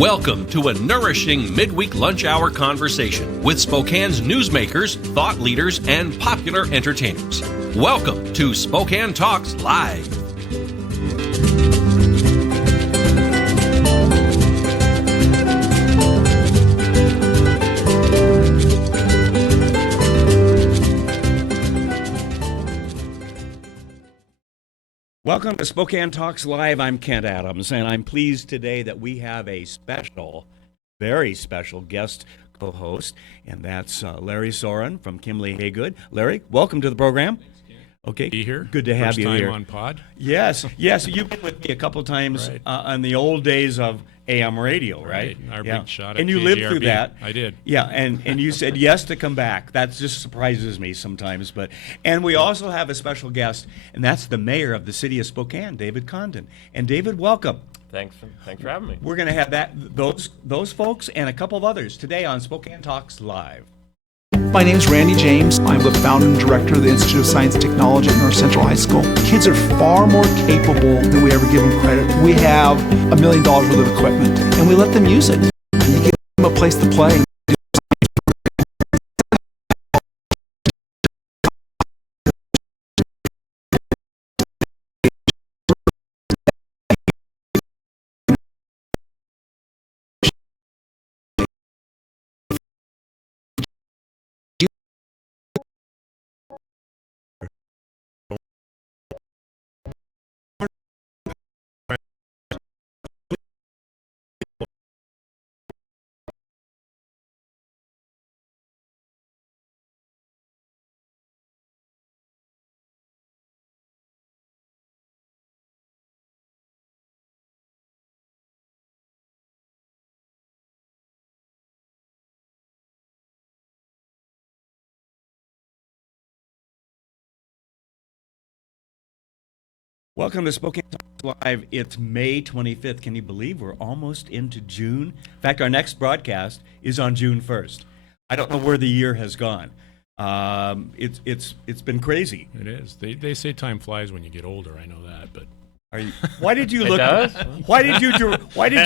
Welcome to a nourishing midweek lunch hour conversation with Spokane's newsmakers, thought leaders, and popular entertainers. Welcome to Spokane Talks Live. Welcome to Spokane Talks Live. I'm Kent Adams, and I'm pleased today that we have a special, very special guest co-host, and that's Larry Soren from Kimley Haygood. Larry, welcome to the program. Okay, Be here. Good to have you here. First time on pod. Yes. You've been with me a couple times Right. on the old days of AM radio, right? Our big shot at and you lived through KJRB. that. I did. Yeah, and you said yes to come back. That just surprises me sometimes. And we also have a special guest, and that's the mayor of the city of Spokane, David Condon. And David, welcome. Thanks for having me. We're going to have those folks and a couple of others today on Spokane Talks Live. My name is Randy James. I'm the founder and director of the Institute of Science and Technology at North Central High School. Kids are far more capable than we ever give them credit. We have $1 million worth of equipment, and we let them use it. You give them a place to play. Welcome to Spokane Talks Live. It's May 25th. Can you believe we're almost into June? In fact, our next broadcast is on June 1st. I don't know where the year has gone. It's been crazy. It is. They say time flies when you get older. I know that, but Why did you It look? does? Why did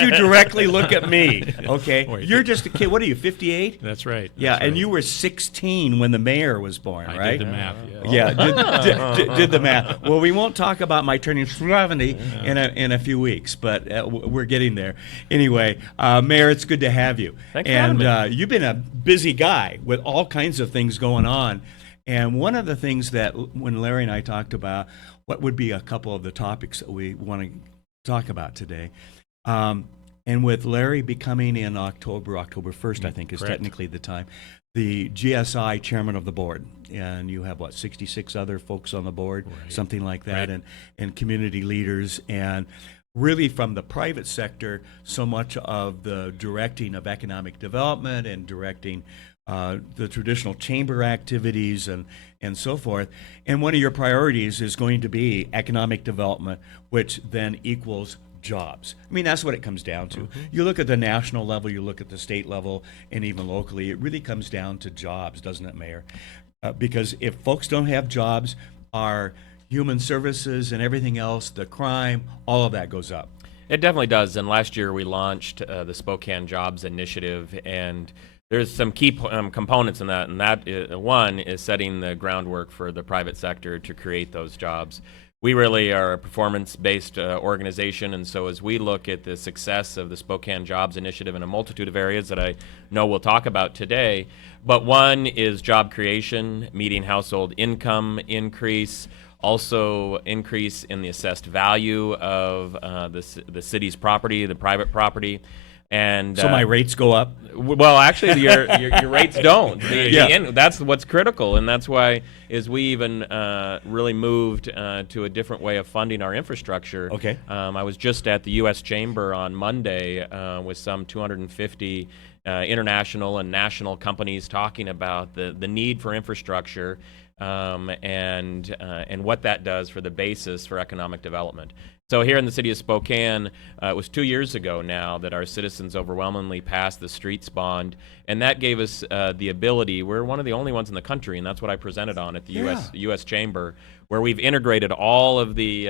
you directly look at me? Okay, Wait. you're just a kid. What are you? 58? that's right. Yeah, That's and right. you were 16 when the mayor was born, I right? did the math. Yes. Yeah, did the math. Well, we won't talk about my turning 70 in a few weeks, but we're getting there. Anyway, Mayor, it's good to have you. Thanks for and having me. You've been a busy guy with all kinds of things going on. And one of the things that when Larry and I talked about, what would be a couple of the topics that we want to talk about today. And with Larry becoming in October 1st, I think is Correct. technically the time, the GSI chairman of the board, and you have 66 other folks on the board, Right. something like that, Right. and community leaders, and really from the private sector, so much of the directing of economic development and directing the traditional chamber activities and so forth. And one of your priorities is going to be economic development, which then equals jobs. I mean, that's what it comes down to. You look at the national level, you look at the state level, and even locally, it really comes down to jobs, doesn't it, Mayor? Because if folks don't have jobs, our human services and everything else, the crime, all of that goes up. It definitely does. And last year we launched the Spokane Jobs Initiative, and there's some key components in that. And that one is setting the groundwork for the private sector to create those jobs. We really are a performance-based organization, and so as we look at the success of the Spokane Jobs Initiative in a multitude of areas that I know we'll talk about today, but one is job creation, meeting household income increase, also increase in the assessed value of the city's property, the private property. And So my rates go up. well, actually, your rates don't. Yeah. That's what's critical, and that's why is we even really moved to a different way of funding our infrastructure. Okay. I was just at the U.S. Chamber on Monday with some 250 international and national companies talking about the need for infrastructure and what that does for the basis for economic development. So here in the city of Spokane, it was 2 years ago now that our citizens overwhelmingly passed the streets bond, and that gave us the ability. We're one of the only ones in the country, and that's what I presented on at the U.S. Chamber, where we've integrated all of the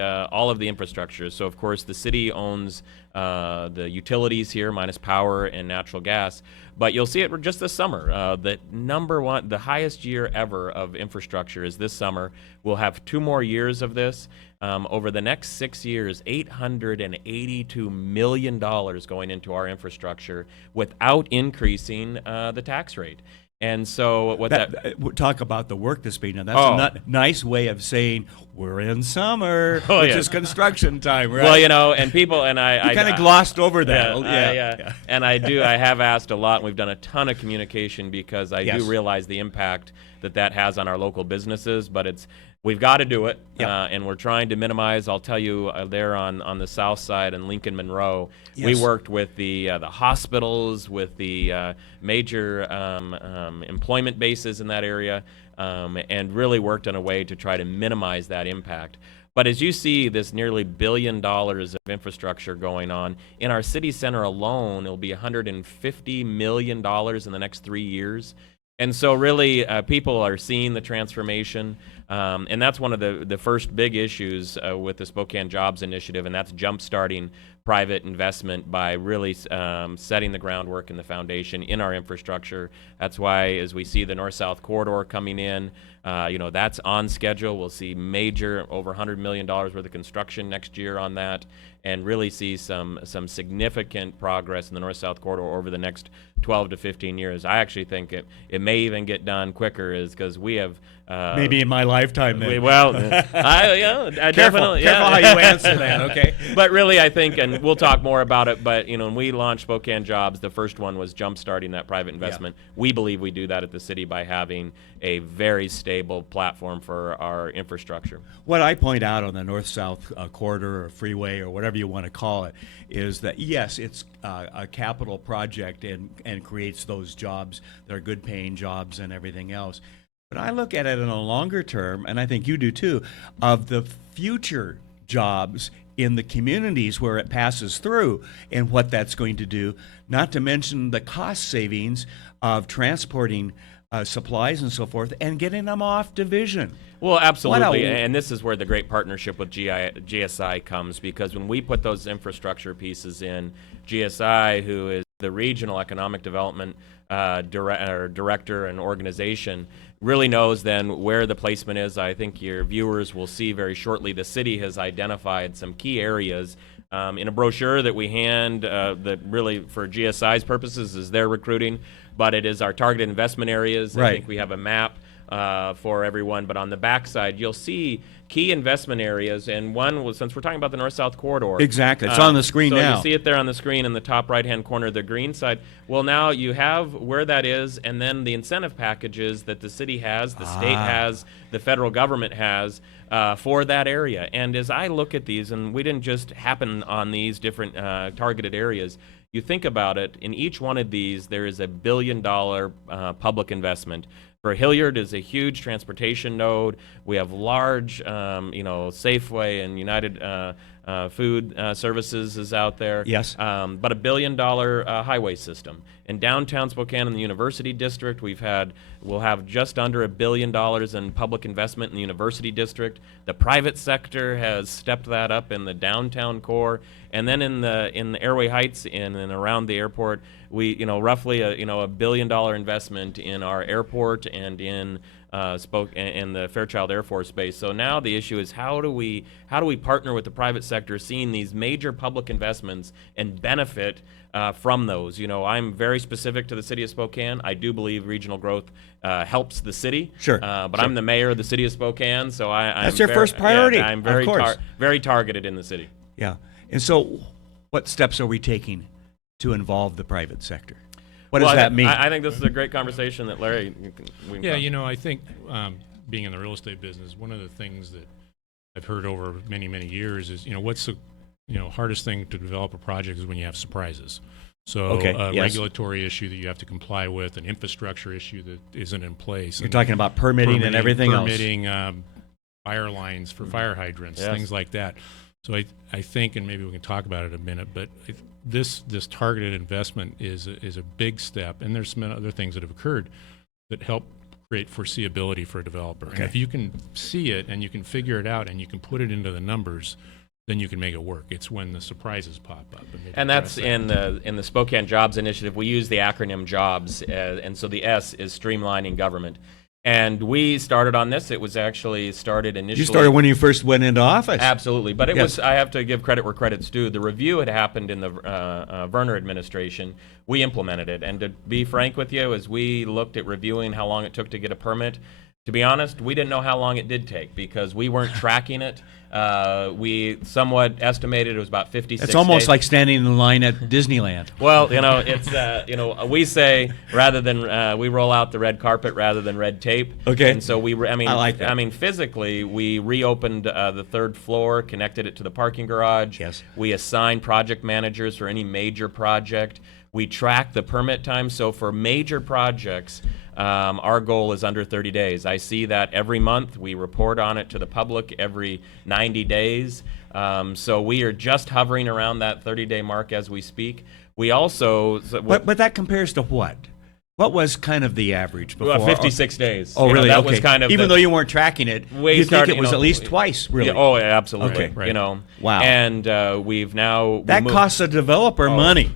infrastructure. So of course the city owns the utilities here, minus power and natural gas. But you'll see it just this summer. The highest year ever of infrastructure is this summer. We'll have 2 more years of this. Over the next 6 years, $882 million going into our infrastructure without increasing the tax rate. And so talk about the work that's being done. That's a nice way of saying we're in summer, which is construction time, right? Well, and people and I kind of glossed over that. Yeah. And I have asked a lot, and we've done a ton of communication because I do realize the impact that has on our local businesses, but we've got to do it, and we're trying to minimize. I'll tell you, there on the south side in Lincoln Monroe, we worked with the hospitals, with the major employment bases in that area, and really worked on a way to try to minimize that impact. But as you see this nearly $1 billion of infrastructure going on, in our city center alone, it'll be $150 million in the next 3 years. And so really, people are seeing the transformation, and that's one of the first big issues with the Spokane Jobs Initiative, and that's jump-starting private investment by really setting the groundwork and the foundation in our infrastructure. That's why, as we see the North-South Corridor coming in, that's on schedule. We'll see major, over $100 million worth of construction next year on that, and really see some significant progress in the North-South Corridor over the next 12 to 15 years. I actually think it may even get done quicker, is because we have maybe in my lifetime. Then. I definitely careful how you answer that. Okay, but really, I think, and we'll talk more about it. But when we launched Spokane Jobs, the first one was jump-starting that private investment. We believe we do that at the city by having a very stable platform for our infrastructure. What I point out on the north-south corridor or freeway or whatever you want to call it is that, yes, it's a capital project and creates those jobs that are good-paying jobs and everything else. But I look at it in a longer term, and I think you do too, of the future jobs in the communities where it passes through and what that's going to do, not to mention the cost savings of transporting supplies and so forth and getting them off division. Well, absolutely, and this is where the great partnership with GSI comes, because when we put those infrastructure pieces in, GSI, who is the regional economic development director and organization, really knows then where the placement is. I think your viewers will see very shortly the city has identified some key areas in a brochure that we hand that really for GSI's purposes is their recruiting, but it is our targeted investment areas. Right. I think we have a map for everyone, but on the backside you'll see key investment areas, and one was, since we're talking about the North-South Corridor. Exactly, it's on the screen so now. So you see it there on the screen in the top right-hand corner, the green side. Well, now you have where that is, and then the incentive packages that the city has, the state has, the federal government has for that area. And as I look at these, and we didn't just happen on these different targeted areas, you think about it, in each one of these there is $1 billion public investment. For Hilliard is a huge transportation node. We have large, Safeway and United Food Services is out there. Yes. But $1 billion highway system. In downtown Spokane in the University District, we'll have just under $1 billion in public investment in the University District. The private sector has stepped that up in the downtown core, and then in the Airway Heights and around the airport, we roughly $1 billion investment in our airport and in in the Fairchild Air Force Base. So now the issue is how do we partner with the private sector, seeing these major public investments and benefit from those. I'm very specific to the city of Spokane. I do believe regional growth helps the city. Sure. But I'm the mayor of the city of Spokane, so that's your first priority. Yeah, I'm very targeted in the city. Yeah. And so, what steps are we taking to involve the private sector? What does that mean? I think this is a great conversation that Larry. I think being in the real estate business, one of the things that I've heard over many, many years is, what's the hardest thing to develop a project is when you have surprises. So regulatory issue that you have to comply with, an infrastructure issue that isn't in place. You're talking about permitting and everything else. Permitting, fire lines for fire hydrants, things like that. So I think, and maybe we can talk about it in a minute, but this targeted investment is a big step, and there's some other things that have occurred that help create foreseeability for a developer. Okay. And if you can see it and you can figure it out and you can put it into the numbers, then you can make it work. It's when the surprises pop up. And that's in the Spokane Jobs Initiative. We use the acronym JOBS, and so the S is streamlining government. And we started on this. It was actually started initially. You started when you first went into office. Absolutely, but it Yes. was. I have to give credit where credit's due. The review had happened in the Verner administration. We implemented it, and to be frank with you, as we looked at reviewing how long it took to get a permit, to be honest, we didn't know how long it did take because we weren't tracking it. We somewhat estimated it was about 56 It's almost days. like standing in line at Disneyland. Well, it's we say rather than we roll out the red carpet rather than red tape. Okay. And so I like that. mean, physically, we reopened the third floor, connected it to the parking garage. Yes. We assigned project managers for any major project. We track the permit time. So for major projects, our goal is under 30 days. I see that every month. We report on it to the public every 90 days. So we are just hovering around that 30-day mark as we speak. We also... But that compares to what? What was kind of the average before? 56 days. Oh, really? That okay. was kind of even though you weren't tracking it, we you think started, it was at least twice, really? Yeah, oh, yeah, absolutely. Okay. Right. Wow. And we've now... That costs a developer money.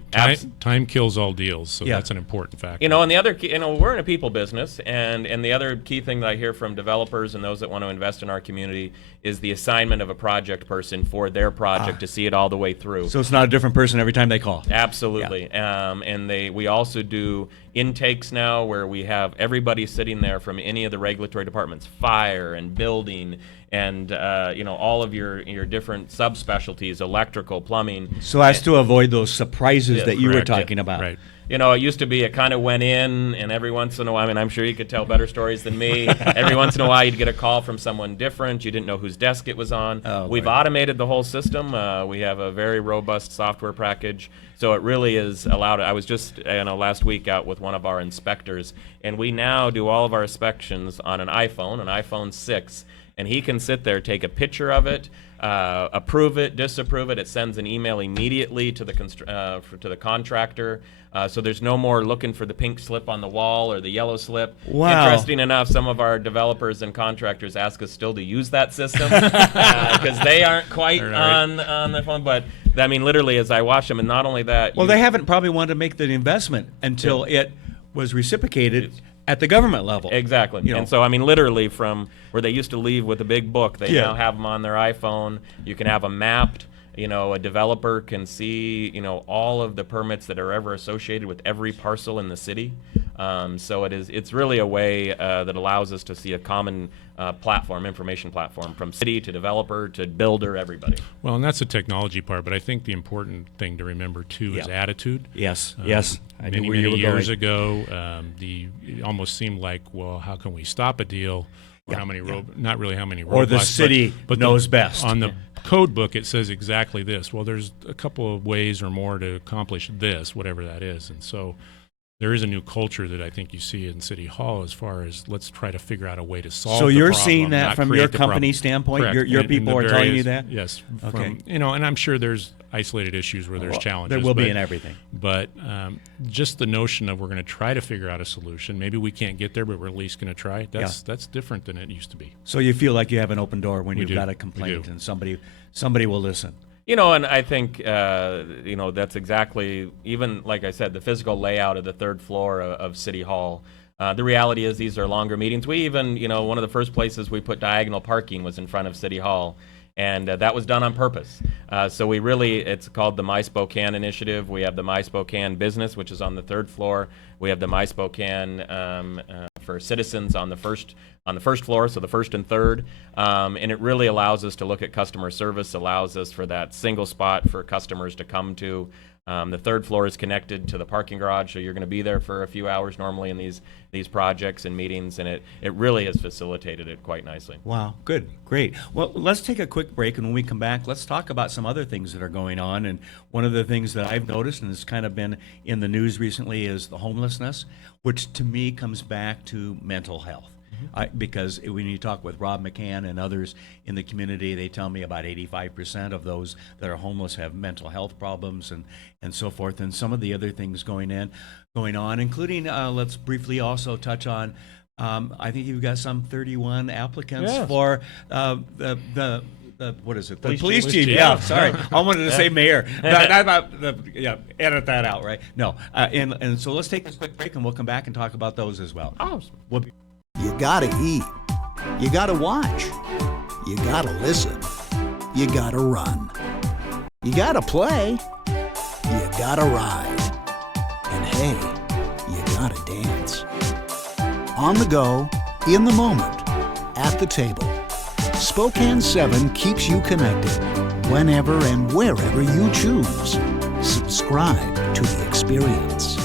Time kills all deals, so Yeah. that's an important factor. And the other, we're in a people business, and the other key thing that I hear from developers and those that want to invest in our community is the assignment of a project person for their project to see it all the way through. So it's not a different person every time they call. Absolutely. And we also do intakes now where we have everybody sitting there from any of the regulatory departments, fire and building, and all of your different subspecialties, electrical, plumbing. So as to avoid those surprises Yeah, that you were correct. talking about. Right. It used to be it kind of went in, and every once in a while, I mean, I'm sure you could tell better stories than me. Every once in a while, you'd get a call from someone different. You didn't know whose desk it was on. Oh, We've Lord. automated the whole system. We have a very robust software package, so it really is allowed. I was just last week out with one of our inspectors, and we now do all of our inspections on an iPhone 6, and he can sit there, take a picture of it, approve it, disapprove it. It sends an email immediately to the contractor. So there's no more looking for the pink slip on the wall or the yellow slip. Wow. Interesting enough, some of our developers and contractors ask us still to use that system because they aren't quite on the phone. But I mean, literally, as I watch them, and not only that. Well, they haven't probably wanted to make the investment until it was reciprocated at the government level. Exactly. And so, I mean, literally from where they used to leave with a big book, they now have them on their iPhone. You can have them mapped. A developer can see, all of the permits that are ever associated with every parcel in the city. So it's really a way that allows us to see a common information platform from city to developer to builder, everybody. Well, and that's the technology part, but I think the important thing to remember too is attitude. Yes. I knew Many, where you many were years going. ago, it almost seemed like, well, how can we stop a deal? Or how many not really how many roadblocks. Or the city knows best. On the code book, it says exactly this. Well, there's a couple of ways or more to accomplish this, whatever that is. And so there is a new culture that I think you see in City Hall as far as let's try to figure out a way to solve So the you're problem, seeing that not from create your the company problem. standpoint? Correct. Your And people the are telling you various- that? Yes. Okay. And I'm sure there's isolated issues where there's challenges. There will be but- in everything. But just the notion of we're going to try to figure out a solution. Maybe we can't get there, but we're at least going to try. That's different than it used to be. So you feel like you have an open door when you've do. got a We complaint do. and somebody will listen. And I think, that's exactly, even like I said, the physical layout of the third floor of City Hall. The reality is these are longer meetings. We even, one of the first places we put diagonal parking was in front of City Hall. And that was done on purpose. So it's called the My Spokane Initiative. We have the My Spokane Business, which is on the third floor. We have the My Spokane for citizens on the first floor, so the first and third. And it really allows us to look at customer service, allows us for that single spot for customers to come to. The third floor is connected to the parking garage, so you're going to be there for a few hours normally in these projects and meetings, and it really has facilitated it quite nicely. Wow, good, great. Well, let's take a quick break, and when we come back, let's talk about some other things that are going on. And one of the things that I've noticed, and has kind of been in the news recently, is the homelessness, which to me comes back to mental health. Because when you talk with Rob McCann and others in the community, they tell me about 85% of those that are homeless have mental health problems and so forth. And some of the other things going on, including let's briefly also touch on. I think you've got some 31 applicants for the what is it? The police chief. Yeah, sorry. I wanted to say mayor. Edit that out, right? No. And so let's take this quick break, and we'll come back and talk about those as well. We'll be- You gotta eat. You gotta watch. You gotta listen. You gotta run. You gotta play. You gotta ride. And hey, you gotta dance. On the go, in the moment, at the table. Spokane 7 keeps you connected whenever and wherever you choose. Subscribe to the experience.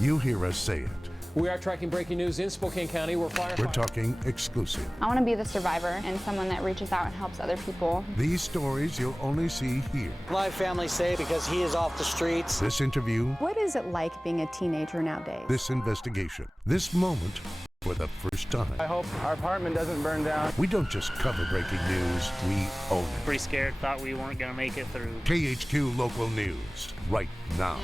You hear us say it. We are tracking breaking news in Spokane County where We're talking exclusive. I want to be the survivor and someone that reaches out and helps other people. These stories you'll only see here. My family's safe because he is off the streets. This interview, What is it like being a teenager nowadays? this investigation, this moment for the first time. I hope our apartment doesn't burn down. We don't just cover breaking news, we own it. Pretty scared, thought we weren't going to make it through. KHQ Local News, right now.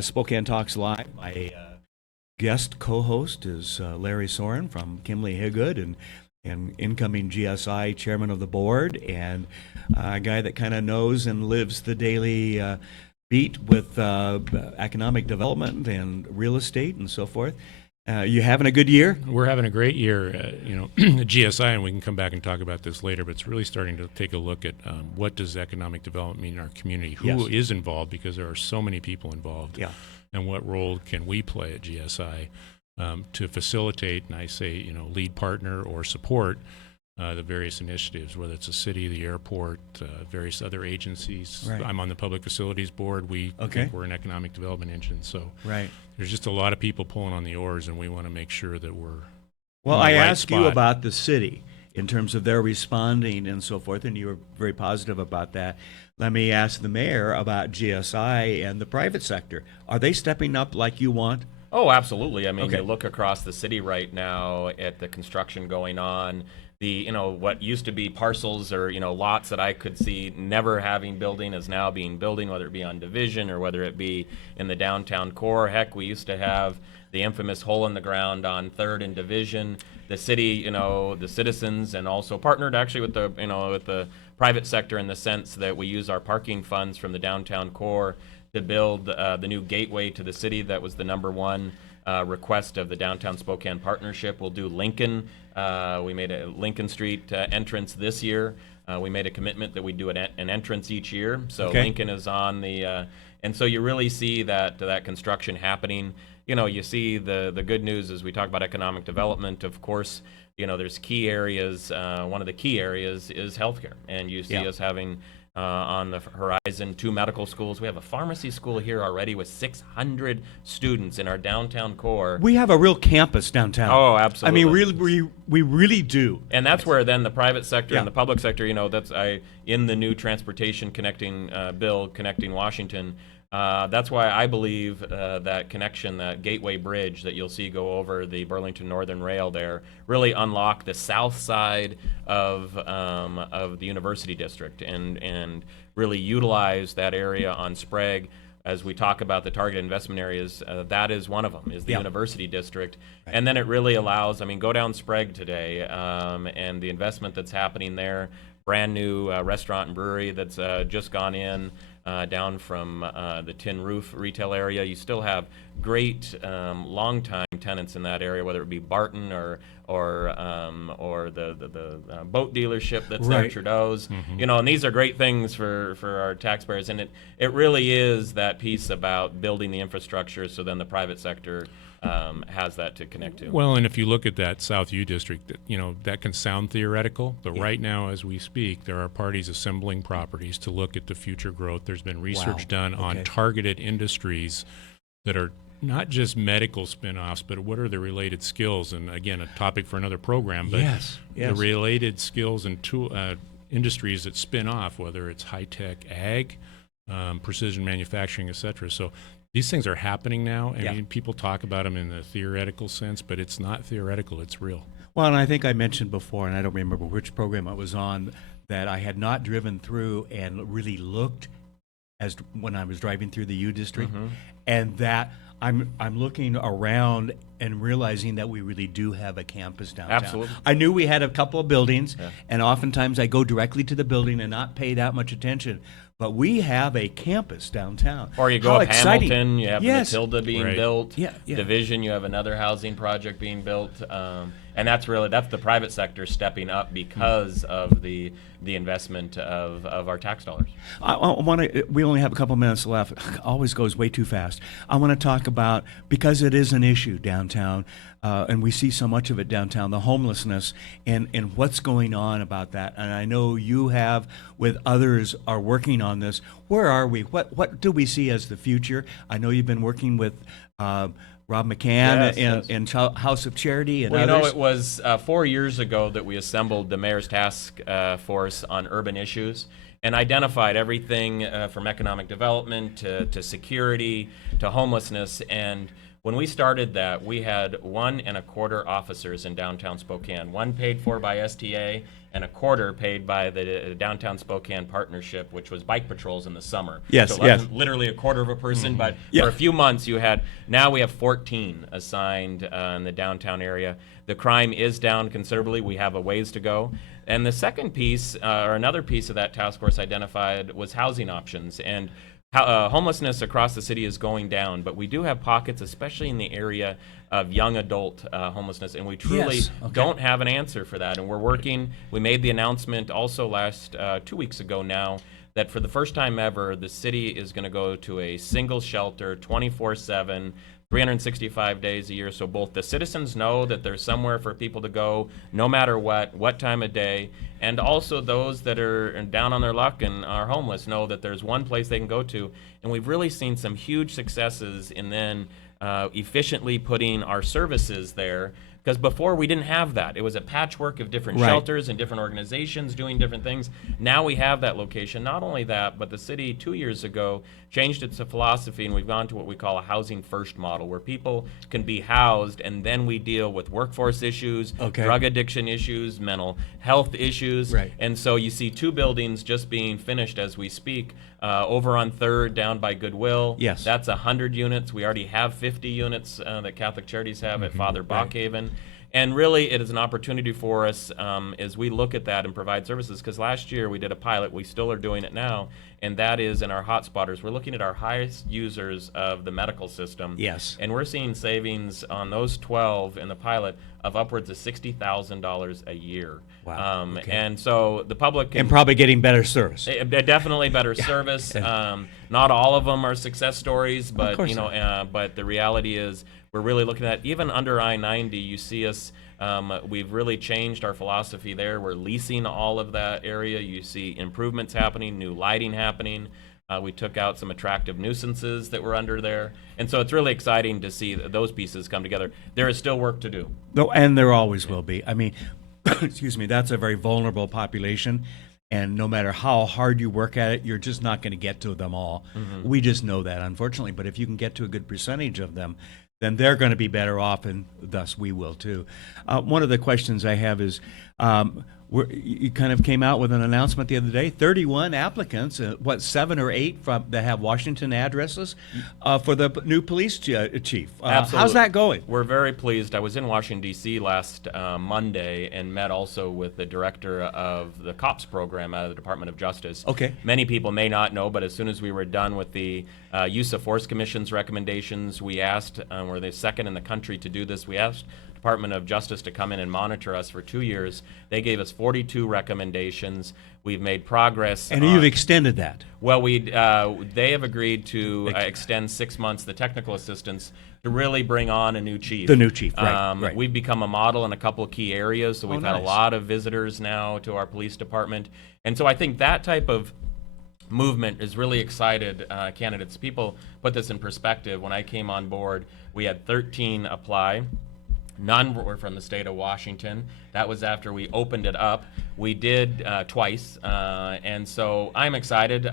Spokane Talks Live. My guest co-host is Larry Soren from Kimley Higgood and incoming GSI chairman of the board, and a guy that kind of knows and lives the daily beat with economic development and real estate and so forth. You having a good year? We're having a great year, at GSI, and we can come back and talk about this later, but it's really starting to take a look at what does economic development mean in our community, who is involved, because there are so many people involved, and what role can we play at GSI to facilitate, and I say, lead partner or support the various initiatives, whether it's the city, the airport, various other agencies. Right. I'm on the public facilities board. We think we're an economic development engine, so there's just a lot of people pulling on the oars, and we want to make sure that we're Well, in the I right asked you spot. about the city in terms of their responding and so forth, and you were very positive about that. Let me ask the mayor about GSI and the private sector. Are they stepping up like you want? Oh, absolutely. I mean, you look across the city right now at the construction going on. The what used to be parcels or lots that I could see never having building is now being building, whether it be on Division or whether it be in the downtown core. Heck, we used to have the infamous hole in the ground on 3rd and Division. The city, the citizens, and also partnered actually with the with the private sector in the sense that we use our parking funds from the downtown core to build the new gateway to the city. That was the #1 request of the Downtown Spokane Partnership. We'll do Lincoln. We made a Lincoln Street entrance this year. We made a commitment that we do an entrance each year. So Lincoln is on the, and so you really see that construction happening. You see the good news as we talk about economic development. Of course, there's key areas. One of the key areas is healthcare, and you see us having on the horizon 2 medical schools. We have a pharmacy school here already with 600 students in our downtown core. We have a real campus downtown. Oh, absolutely. I mean, we really do. And that's where then the private sector and the public sector, that's in the new transportation connecting bill, Connecting Washington. That's why I believe that connection, that gateway bridge that you'll see go over the Burlington Northern Rail there, really unlock the south side of the University District and really utilize that area on Sprague. As we talk about the target investment areas, that is one of them, is the University District. Right. And then it really allows, go down Sprague today, and the investment that's happening there, brand new restaurant and brewery that's just gone in, down from the Tin Roof retail area. You still have great long-time tenants in that area, whether it be Barton or the boat dealership that's there, Trudeau's. And these are great things for our taxpayers. And it really is that piece about building the infrastructure so then the private sector has that to connect to. Well, and if you look at that South U district, that can sound theoretical, but right now as we speak, there are parties assembling properties to look at the future growth. There's been research done on targeted industries that are not just medical spin-offs, but what are the related skills? And again, a topic for another program, but the related skills and industries that spin off, whether it's high-tech ag, precision manufacturing, et cetera. So these things are happening now. I Yeah. mean, people talk about them in the theoretical sense, but it's not theoretical, it's real. Well, and I think I mentioned before, and I don't remember which program I was on, that I had not driven through and really looked as when I was driving through the U District, and that I'm looking around and realizing that we really do have a campus downtown. Absolutely. I knew we had a couple of buildings, and oftentimes I go directly to the building and not pay that much attention. But we have a campus downtown. Or you go How up exciting. Hamilton, you have Yes. Matilda being Right. built. Yeah, yeah. Division, you have another housing project being built. And that's the private sector stepping up because of the investment of our tax dollars. I want to. We only have a couple minutes left. Always goes way too fast. I want to talk about, because it is an issue downtown, and we see so much of it downtown, the homelessness and what's going on about that. And I know you have, with others, are working on this. Where are we? What do we see as the future? I know you've been working with Rob McCann and House of Charity and well, others. it was 4 years ago that we assembled the mayor's task force on urban issues and identified everything from economic development to security to homelessness. And when we started that, we had 1.25 officers in downtown Spokane, one paid for by STA and 1/4 paid by the Downtown Spokane Partnership, which was bike patrols in the summer. Yes, so it wasn't literally 1/4 of a person, but Yeah. for a few months now we have 14 assigned in the downtown area. The crime is down considerably. We have a ways to go. And the second piece, or another piece of that task force identified, was housing options. And homelessness across the city is going down, but we do have pockets, especially in the area of young adult homelessness, and we truly don't have an answer for that. And we're working. We made the announcement also last 2 weeks ago now that for the first time ever, the city is going to go to a single shelter 24/7. 365 days a year, so both the citizens know that there's somewhere for people to go no matter what time of day, and also those that are down on their luck and are homeless know that there's one place they can go to. And we've really seen some huge successes in then efficiently putting our services there, because before we didn't have that. It was a patchwork of different shelters and different organizations doing different things. Now we have that location. Not only that, but the city 2 years ago changed its philosophy, and we've gone to what we call a housing first model, where people can be housed, and then we deal with workforce issues, drug addiction issues, mental health issues. And so you see 2 buildings just being finished as we speak, over on 3rd down by Goodwill. Yes. That's 100 units. We already have 50 units that Catholic Charities have at Father Bachhaven. And really, it is an opportunity for us as we look at that and provide services, because last year we did a pilot. We still are doing it now, and that is in our hotspotters. We're looking at our highest users of the medical system. Yes. And we're seeing savings on those 12 in the pilot of upwards of $60,000 a year. Wow. And so the public and probably getting better service. Definitely better service. Not all of them are success stories, but but the reality is we're really looking at, even under I-90, you see us, we've really changed our philosophy there. We're leasing all of that area. You see improvements happening, new lighting happening. We took out some attractive nuisances that were under there. And so it's really exciting to see those pieces come together. There is still work to do. No, and there always will be. I mean, excuse me, that's a very vulnerable population. And no matter how hard you work at it, you're just not going to get to them all. We just know that, unfortunately. But if you can get to a good percentage of them, then they're going to be better off, and thus we will too. One of the questions I have is, you kind of came out with an announcement the other day, 31 applicants, 7 or 8 that have Washington addresses for the new police chief. Absolutely. How's that going? We're very pleased. I was in Washington, D.C. last Monday and met also with the director of the COPS program out of the Department of Justice. Okay. Many people may not know, but as soon as we were done with the Use of Force Commission's recommendations, we asked, we're the second in the country to do this, we asked Department of Justice to come in and monitor us for 2 years. They gave us 42 recommendations. We've made progress. And you've extended that. Well, they have agreed to extend 6 months the technical assistance to really bring on a new chief. The new chief, right. We've become a model in a couple of key areas, so we've had a lot of visitors now to our police department. And so I think that type of movement is really excited candidates. People put this in perspective. When I came on board, we had 13 apply. None were from the state of Washington. That was after we opened it up. We did twice, and so I'm excited.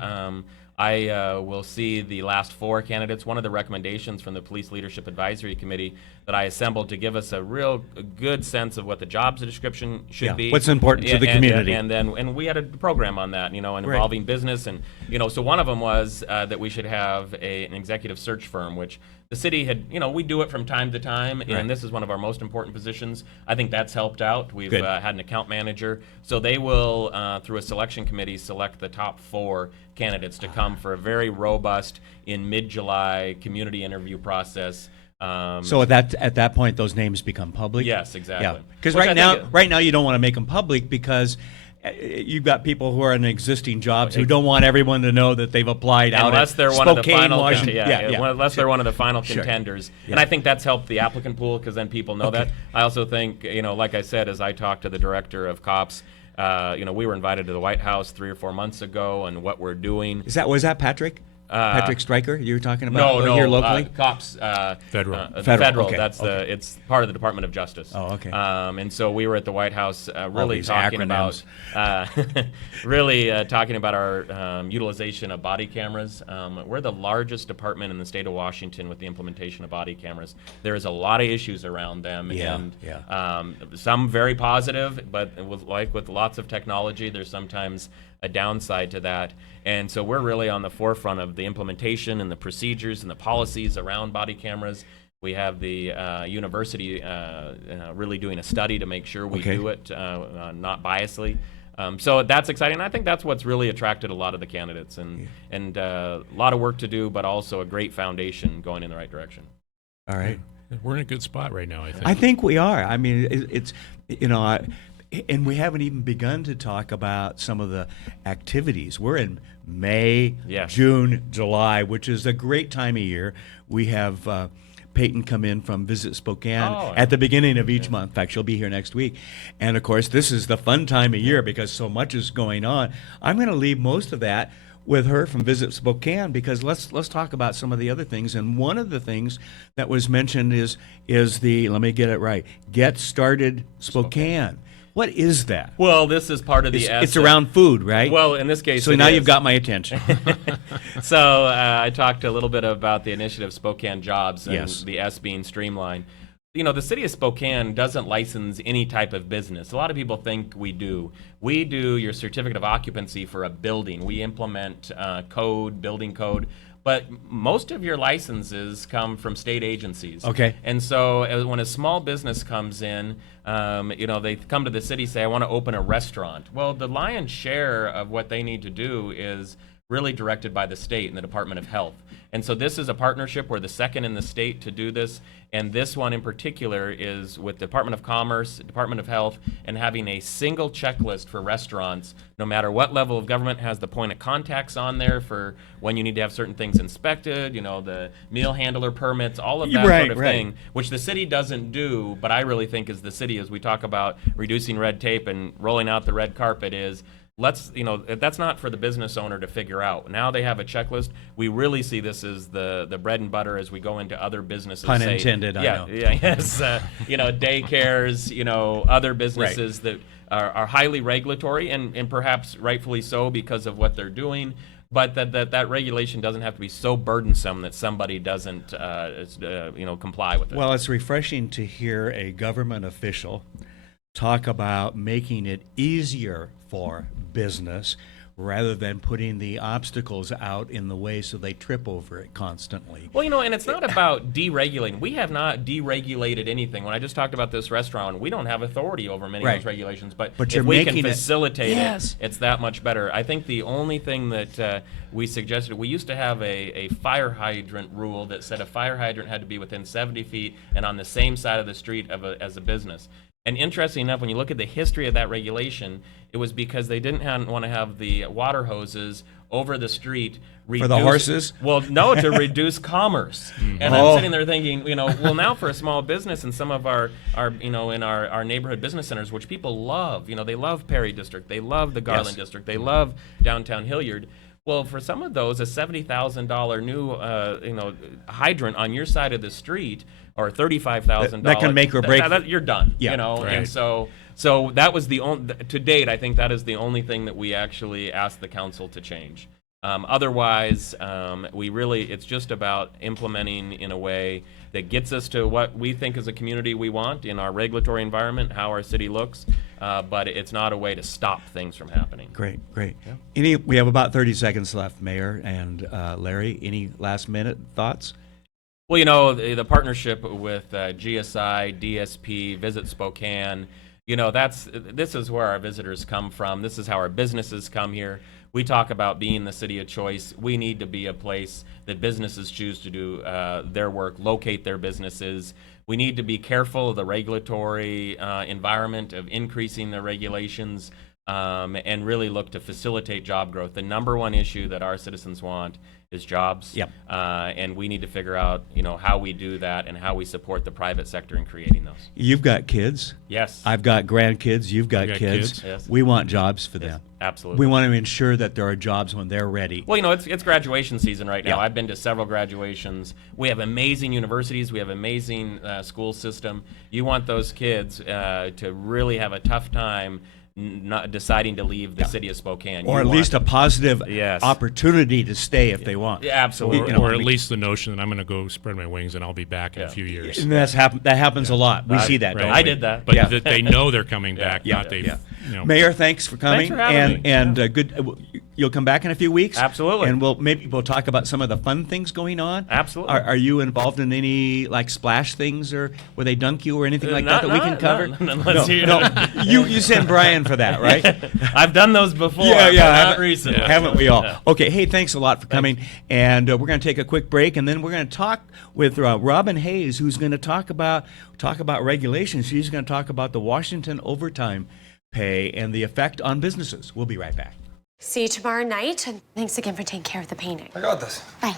I will see the last 4 candidates. One of the recommendations from the Police Leadership Advisory Committee that I assembled to give us a real good sense of what the jobs description should be. What's important to the community. And we had a program on that, involving business. And, so one of them was that we should have an executive search firm, which the city had, we do it from time to time, and this is one of our most important positions. I think that's helped out. We've had an account manager. So they will, through a selection committee, select the top 4 candidates to come for a very robust, in mid-July, community interview process. So at that point, those names become public? Yes, exactly. Yeah, because right now you don't want to make them public because you've got people who are in existing jobs who don't want everyone to know that they've applied out unless they're Spokane, one of the final Washington. Unless they're one of the final contenders. Yeah. And I think that's helped the applicant pool because then people know that. I also think, like I said, as I talked to the director of cops, we were invited to the White House 3 or 4 months ago, and what we're doing. Was that Patrick? Patrick Stryker, you were talking about no, here locally? Cops. Federal. Federal. Okay. That's it's part of the Department of Justice. Oh, okay. And so we were at the White House, really these talking acronyms. about, talking about our utilization of body cameras. We're the largest department in the state of Washington with the implementation of body cameras. There is a lot of issues around them, and some very positive, but with lots of technology, there's sometimes a downside to that. And so we're really on the forefront of the implementation and the procedures and the policies around body cameras. We have the university really doing a study to make sure we do it not biasly. So that's exciting. I think that's what's really attracted a lot of the candidates, and a lot of work to do, but also a great foundation going in the right direction. All right. We're in a good spot right now, I think. I think we are. I mean, it's and we haven't even begun to talk about some of the activities. We're in May, June, July, which is a great time of year. We have Peyton come in from Visit Spokane at the beginning of each month. In fact, she'll be here next week. And, of course, this is the fun time of year because so much is going on. I'm going to leave most of that with her from Visit Spokane because let's talk about some of the other things. And one of the things that was mentioned is the, let me get it right, Get Started Spokane. What is that? Well, this is part of the It's around food, right? Well, in this case, so now you've got my attention. So I talked a little bit about the initiative Spokane Jobs and the S being streamlined. The city of Spokane doesn't license any type of business. A lot of people think we do. We do your certificate of occupancy for a building. We implement building code. But most of your licenses come from state agencies. Okay. And so when a small business comes in, they come to the city, say, I want to open a restaurant. Well, the lion's share of what they need to do is really directed by the state and the Department of Health. And so this is a partnership. We're the second in the state to do this. And this one in particular is with the Department of Commerce, Department of Health, and having a single checklist for restaurants, no matter what level of government, has the point of contacts on there for when you need to have certain things inspected, the meal handler permits, all of that sort of thing, which the city doesn't do, but I really think as the city, as we talk about reducing red tape and rolling out the red carpet, is that's not for the business owner to figure out. Now they have a checklist. We really see this as the bread and butter as we go into other businesses. Pun intended, I know. Yes. Daycares, other businesses that are highly regulatory and perhaps rightfully so because of what they're doing. But that regulation doesn't have to be so burdensome that somebody doesn't comply with it. Well, it's refreshing to hear a government official talk about making it easier for business rather than putting the obstacles out in the way so they trip over it constantly. Well, and it's not about deregulating. We have not deregulated anything. When I just talked about this restaurant, we don't have authority over many of those regulations. But if we can facilitate it, it's that much better. I think the only thing that we suggested, we used to have a fire hydrant rule that said a fire hydrant had to be within 70 feet and on the same side of the street as a business. And interesting enough, when you look at the history of that regulation, it was because they didn't want to have the water hoses over the street. For the horses? Well, no, to reduce commerce. And I'm sitting there thinking, well, now for a small business in some of our in our neighborhood business centers, which people love, they love Perry District, they love the Garland District, they love downtown Hilliard. Well, for some of those, a $70,000 new hydrant on your side of the street, or $35,000 that can make or break. You're done. Yeah, And so that was the only. To date, I think that is the only thing that we actually asked the council to change. Otherwise, it's just about implementing in a way that gets us to what we think as a community we want in our regulatory environment, how our city looks, but it's not a way to stop things from happening. Great. Yeah. We have about 30 seconds left, Mayor and Larry. Any last minute thoughts? Well, the partnership with GSI, DSP, Visit Spokane, this is where our visitors come from. This is how our businesses come here. We talk about being the city of choice. We need to be a place that businesses choose to do their work, locate their businesses. We need to be careful of the regulatory environment, of increasing the regulations, and really look to facilitate job growth. The number one issue that our citizens want is jobs. Yep. And we need to figure out, how we do that and how we support the private sector in creating those. You've got kids. Yes. I've got grandkids. You've got kids. Yes. We want jobs for them. Absolutely. We want to ensure that there are jobs when they're ready. Well, it's graduation season right now. Yeah. I've been to several graduations. We have amazing universities. We have amazing school system. You want those kids to really have a tough time not deciding to leave the city of Spokane. Or at least a positive Yes. opportunity to stay if they want. Yeah, absolutely. Or at least the notion that I'm going to go spread my wings and I'll be back in a few years. And that happens a lot. We see that, Right. don't I we? did that. But Yeah. that they know they're coming back, not they've, Mayor, thanks for coming. Thanks for having me. And good. You'll come back in a few weeks. Absolutely. And we'll talk about some of the fun things going on. Absolutely. Are you involved in any like splash things or where they dunk you or anything like that we can cover? No. You sent Brian for that, right? I've done those before. Yeah, but not recently. Haven't we all? Yeah. Okay, hey, thanks a lot for coming. And we're going to take a quick break, and then we're going to talk with Robin Hayes, who's going to talk about regulations. She's going to talk about the Washington overtime pay and the effect on businesses. We'll be right back. See you tomorrow night, and thanks again for taking care of the painting. I got this. Bye.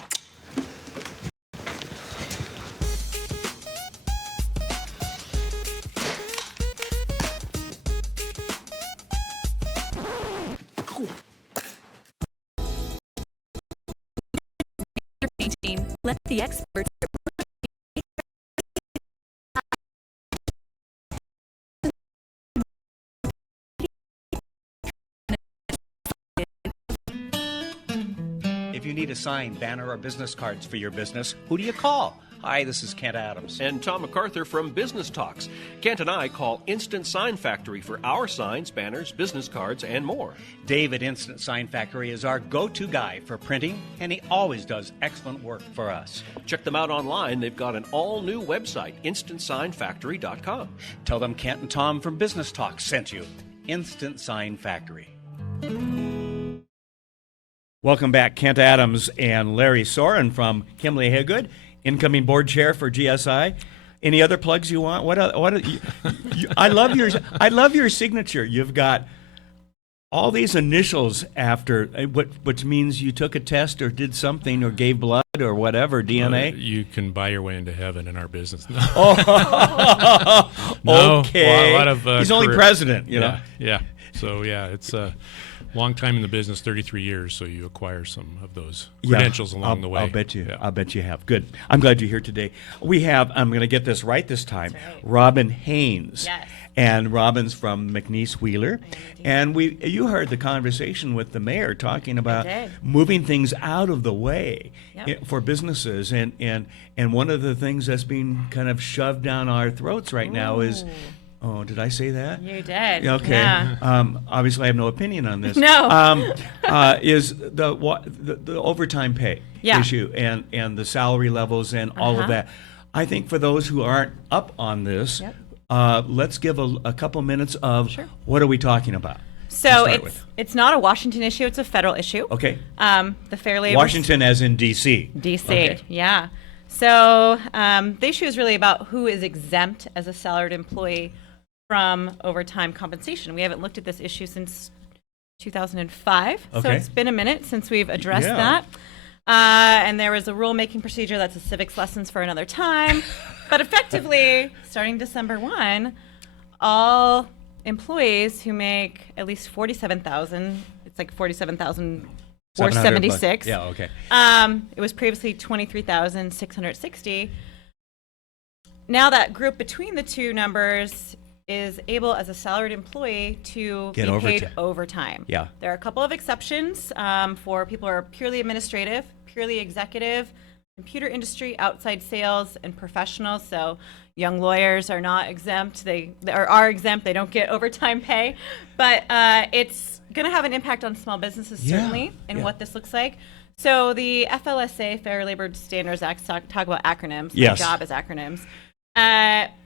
Let the experts. If you need a sign, banner, or business cards for your business, who do you call? Hi, this is Kent Adams. And Tom MacArthur from Business Talks. Kent and I call Instant Sign Factory for our signs, banners, business cards, and more. Dave at Instant Sign Factory is our go-to guy for printing, and he always does excellent work for us. Check them out online. They've got an all-new website, InstantSignFactory.com. Tell them Kent and Tom from Business Talks sent you. Instant Sign Factory. Welcome back, Kent Adams and Larry Soren from Kimley Haygood, incoming board chair for GSI. Any other plugs you want? I love your signature. You've got all these initials after, which means you took a test or did something or gave blood or whatever, DNA. You can buy your way into heaven in our business. Oh, No, okay. a lot of, he's only career- president, you know. Yeah. So it's a long time in the business, 33 years. So you acquire some of those credentials along the way. I'll bet you. Yeah. I'll bet you have. Good. I'm glad you're here today. We have. I'm going to get this right this time. Right. Robin Haynes. Yes. And Robin's from McNeese Wheeler, and you heard the conversation with the mayor talking about moving things out of the way for businesses, and one of the things that's being kind of shoved down our throats right now is. Oh, did I say that? You did. Okay. Yeah. Obviously, I have no opinion on this. No. Is the overtime pay issue and the salary levels and all of that. I think for those who aren't up on this, let's give a couple minutes of what are we talking about. So it's not a Washington issue; it's a federal issue. Okay. The Fair Labor. Washington, as in D.C. D.C. Okay. Yeah. So the issue is really about who is exempt as a salaried employee from overtime compensation. We haven't looked at this issue since 2005, so it's been a minute since we've addressed that. And there was a rulemaking procedure that's a civics lessons for another time. But effectively, starting December 1, all employees who make at least $47,000, it's like $47,476. Yeah, okay. It was previously $23,660. Now that group between the two numbers is able, as a salaried employee, to Get be overtime. paid overtime. Yeah. There are a couple of exceptions for people who are purely administrative, purely executive, computer industry, outside sales, and professionals. So young lawyers are not exempt. They are exempt. They don't get overtime pay. But it's going to have an impact on small businesses, certainly, and what this looks like. So the FLSA, Fair Labor Standards Act, talk about acronyms. Yes. My job is acronyms.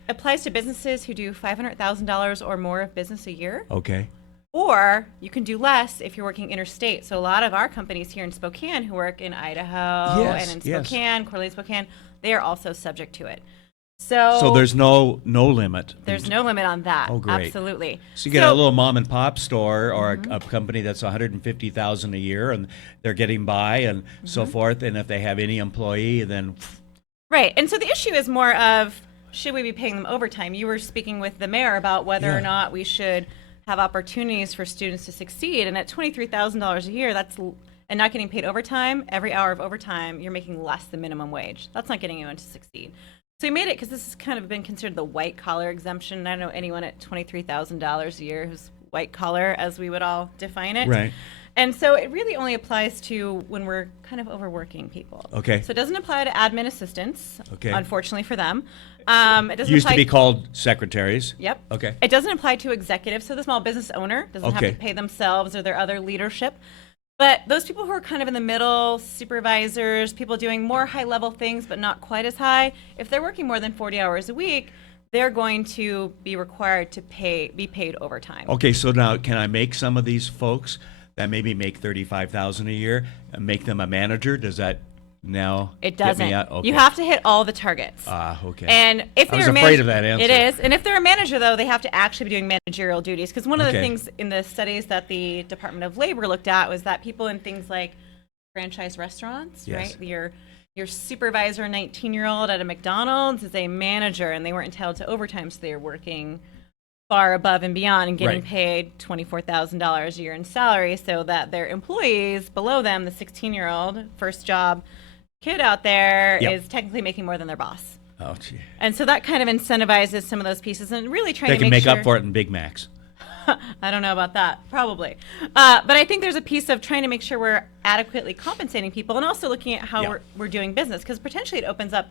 Applies to businesses who do $500,000 or more of business a year. Okay. Or you can do less if you're working interstate. So a lot of our companies here in Spokane who work in Idaho Yes, and in yes. Spokane, Corley, Spokane, they are also subject to it. So So there's no limit. there's no limit on that. Oh, great. Absolutely. So you get a little mom and pop store or a company that's $150,000 a year, and they're getting by and so forth. And if they have any employee, then Right. And so the issue is more of, should we be paying them overtime? You were speaking with the mayor about whether or not we should have opportunities for students to succeed. And at $23,000 a year, and not getting paid overtime, every hour of overtime, you're making less than minimum wage. That's not getting anyone to succeed. So we made it, because this has kind of been considered the white collar exemption. And I don't know anyone at $23,000 a year who's white collar, as we would all define it. Right. And so it really only applies to when we're kind of overworking people. Okay. So it doesn't apply to admin assistants, Okay. unfortunately for them. It doesn't used apply to be called secretaries. Yep. Okay. It doesn't apply to executives, so the small business owner doesn't have Okay. to pay themselves or their other leadership. But those people who are kind of in the middle, supervisors, people doing more high-level things but not quite as high, if they're working more than 40 hours a week, they're going to be required to be paid overtime. Okay, so now can I make some of these folks that maybe make $35,000 a year and make them a manager? Does that now It get doesn't. me out? Okay. You have to hit all the targets. Okay. And if I they're was a afraid of that answer. It is. And if they're a manager, though, they have to actually be doing managerial duties. Because one of the Okay. things in the studies that the Department of Labor looked at was that people in things like franchise restaurants, Yes. right? Your supervisor, 19-year-old at a McDonald's, is a manager, and they weren't entitled to overtime, so they were working far above and beyond and getting Right. paid $24,000 a year in salary, so that their employees below them, the 16-year-old first job kid out there, Yep. is technically making more than their boss. Oh, gee. And so that kind of incentivizes some of those pieces and really trying They to can make make sure. up for it in Big Macs. I don't know about that, probably. But I think there's a piece of trying to make sure we're adequately compensating people and also looking at how Yeah. we're doing business, because potentially it opens up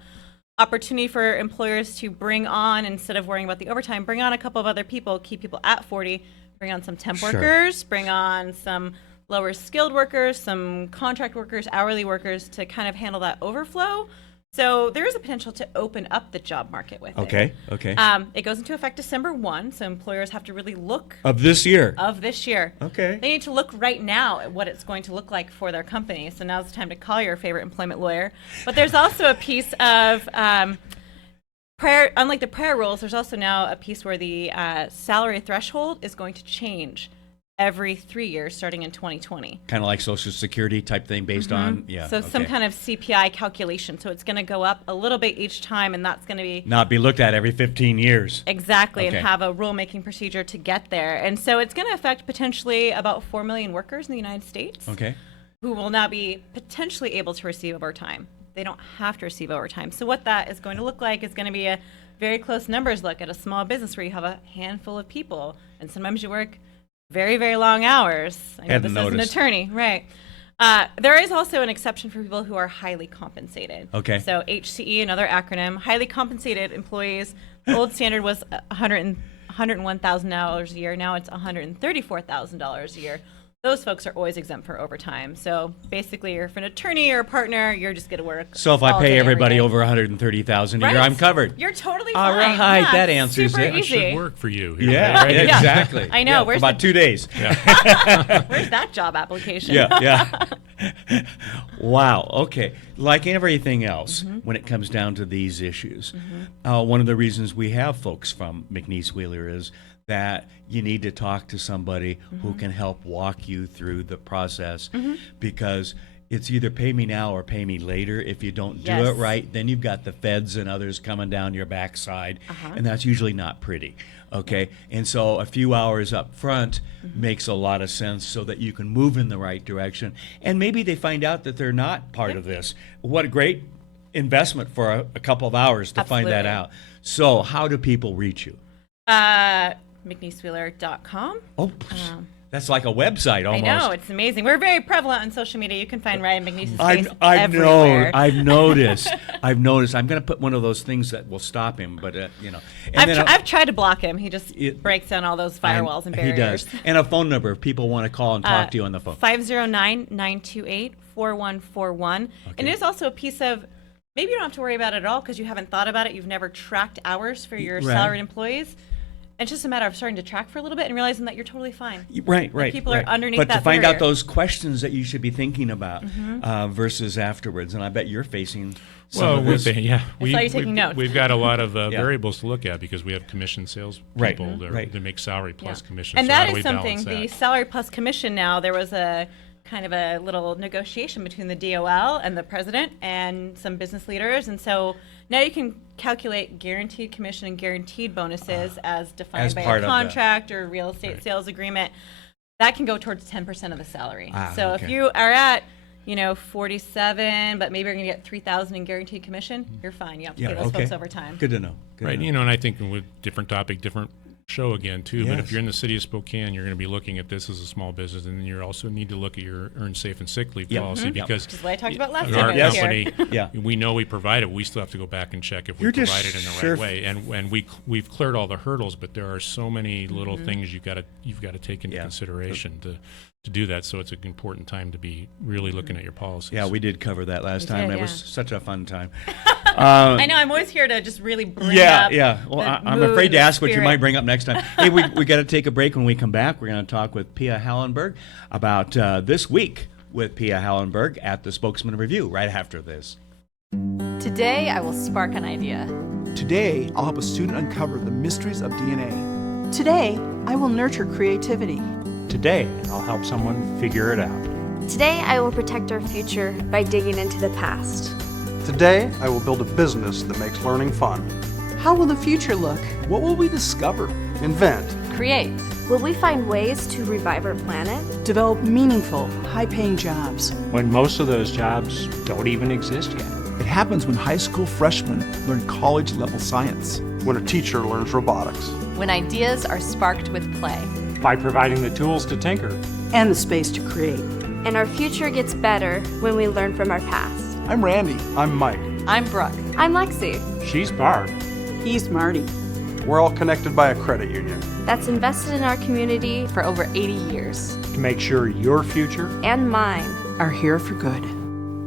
opportunity for employers to bring on, instead of worrying about the overtime, bring on a couple of other people, keep people at 40, bring on some temp Sure. workers, bring on some lower skilled workers, some contract workers, hourly workers to kind of handle that overflow. So there is a potential to open up the job market with Okay, it. okay. It goes into effect December 1, so employers have to really look Of this year. of this year. Okay. They need to look right now at what it's going to look like for their company. So now's the time to call your favorite employment lawyer. But there's also a piece of unlike the prior rules, there's also now a piece where the salary threshold is going to change every 3 years starting in 2020. Kind of like Social Security type thing based on, yeah. So some okay. kind of CPI calculation. So it's going to go up a little bit each time, and that's going to be Not be looked at every 15 years. exactly, Okay. and have a rulemaking procedure to get there. And so it's going to affect potentially about 4 million workers in the United States Okay. who will now be potentially able to receive overtime. They don't have to receive overtime. So what that is going to look like is going to be a very close numbers look at a small business where you have a handful of people, and sometimes you work very, very long hours. I know Hadn't this is an noticed. attorney, right? There is also an exception for people who are highly compensated. Okay. So HCE, another acronym, highly compensated employees. The old standard was $101,000 a year. Now it's $134,000 a year. Those folks are always exempt for overtime. So basically, if you're an attorney or a partner, you're just going to work. So if I all pay day, every everybody day. over $130,000 a year, Right. I'm covered. You're totally All fine. right, Yeah, that answers super it. That Easy. should work for you. here, Yeah, right? exactly. I know. Yeah, for Where's about the- 2 days. Where's that job application? Yeah. Wow. Okay. Like everything else, when it comes down to these issues, one of the reasons we have folks from McNeese Wheeler is that you need to talk to somebody who can help walk you through the process, because it's either pay me now or pay me later. If you don't do Yes. it right, then you've got the feds and others coming down your backside, and that's usually not pretty. Okay, and so a few hours up front makes a lot of sense so that you can move in the right direction. And maybe they find out that they're not part of this. What a great investment for a couple of hours to find that Absolutely. out. So how do people reach you? McNeesewheeler.com. Oh, that's like a website almost. I know, it's amazing. We're very prevalent on social media. You can find Ryan McNeese's face everywhere. I've noticed. I'm going to put one of those things that will stop him, but I've tried to block him. He just breaks down all those firewalls and barriers. He does. And a phone number if people want to call and talk to you on the phone. 509-928-4141. And it is also a piece of, maybe you don't have to worry about it at all because you haven't thought about it. You've never tracked hours for your salaried employees. It's just a matter of starting to track for a little bit and realizing that you're totally fine. Right. People are underneath but that to find barrier. out those questions that you should be thinking about versus afterwards. And I bet you're facing some of this. I saw you taking notes. We've got a lot of variables to look at because we have commission sales people that make salary plus commission. And so that how do is we something, balance the that? salary plus commission now, there was a kind of a little negotiation between the DOL and the president and some business leaders. And so now you can calculate guaranteed commission and guaranteed bonuses as defined by a contract or real estate sales agreement. That can go towards 10% of the salary. So if you are at 47, but maybe you're going to get $3,000 in guaranteed commission, you're fine. You have to pay those folks over time. Good to know. Right, and I think with different topic, different show again too. Yes. But if you're in the city of Spokane, you're going to be looking at this as a small business, and then you also need to look at your earned safe and sick leave policy because which is what I talked about last our time. company, we know we provide it. We still have to go back and check if we provide it in the right way. And we've cleared all the hurdles, but there are so many little things you've got to take into consideration to do that. So it's an important time to be really looking at your policies. Yeah, we did cover that last time. It was such a fun time. I know. I'm always here to just really bring up. Well, I'm afraid to ask what you might bring up next time. Hey, we got to take a break. When we come back, we're going to talk with Pia Hallenberg about this week with Pia Hallenberg at the Spokesman Review right after this. Today, I will spark an idea. Today, I'll help a student uncover the mysteries of DNA. Today, I will nurture creativity. Today, I'll help someone figure it out. Today, I will protect our future by digging into the past. Today, I will build a business that makes learning fun. How will the future look? What will we discover? Invent. Create. Will we find ways to revive our planet? Develop meaningful, high-paying jobs. When most of those jobs don't even exist yet. It happens when high school freshmen learn college-level science. When a teacher learns robotics. When ideas are sparked with play. By providing the tools to tinker. And the space to create. And our future gets better when we learn from our past. I'm Randy. I'm Mike. I'm Brooke. I'm Lexi. She's Barb. He's Marty. We're all connected by a credit union. That's invested in our community For over 80 years. To make sure your future and mine Are here for good.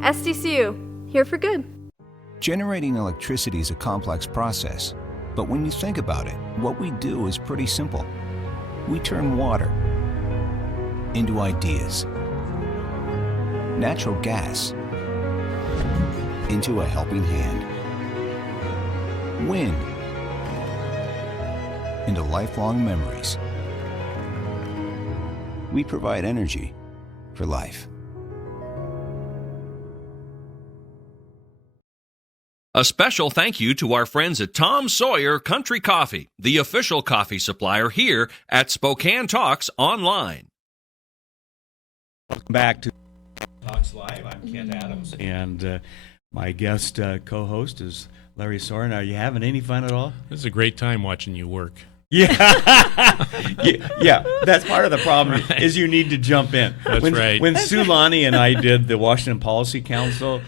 SDCU, here for good. Generating electricity is a complex process, but when you think about it, what we do is pretty simple. We turn water into ideas, natural gas into a helping hand, wind into lifelong memories. We provide energy for life. A special thank you to our friends at Tom Sawyer Country Coffee, the official coffee supplier here at Spokane Talks Online. Welcome back to Talks Live. I'm Kent Adams, and my guest co-host is Larry Soren. Are you having any fun at all? This is a great time watching you work. Yeah, that's part of the problem is you need to jump in. That's right. When Sue Lonnie and I did the Washington Policy Council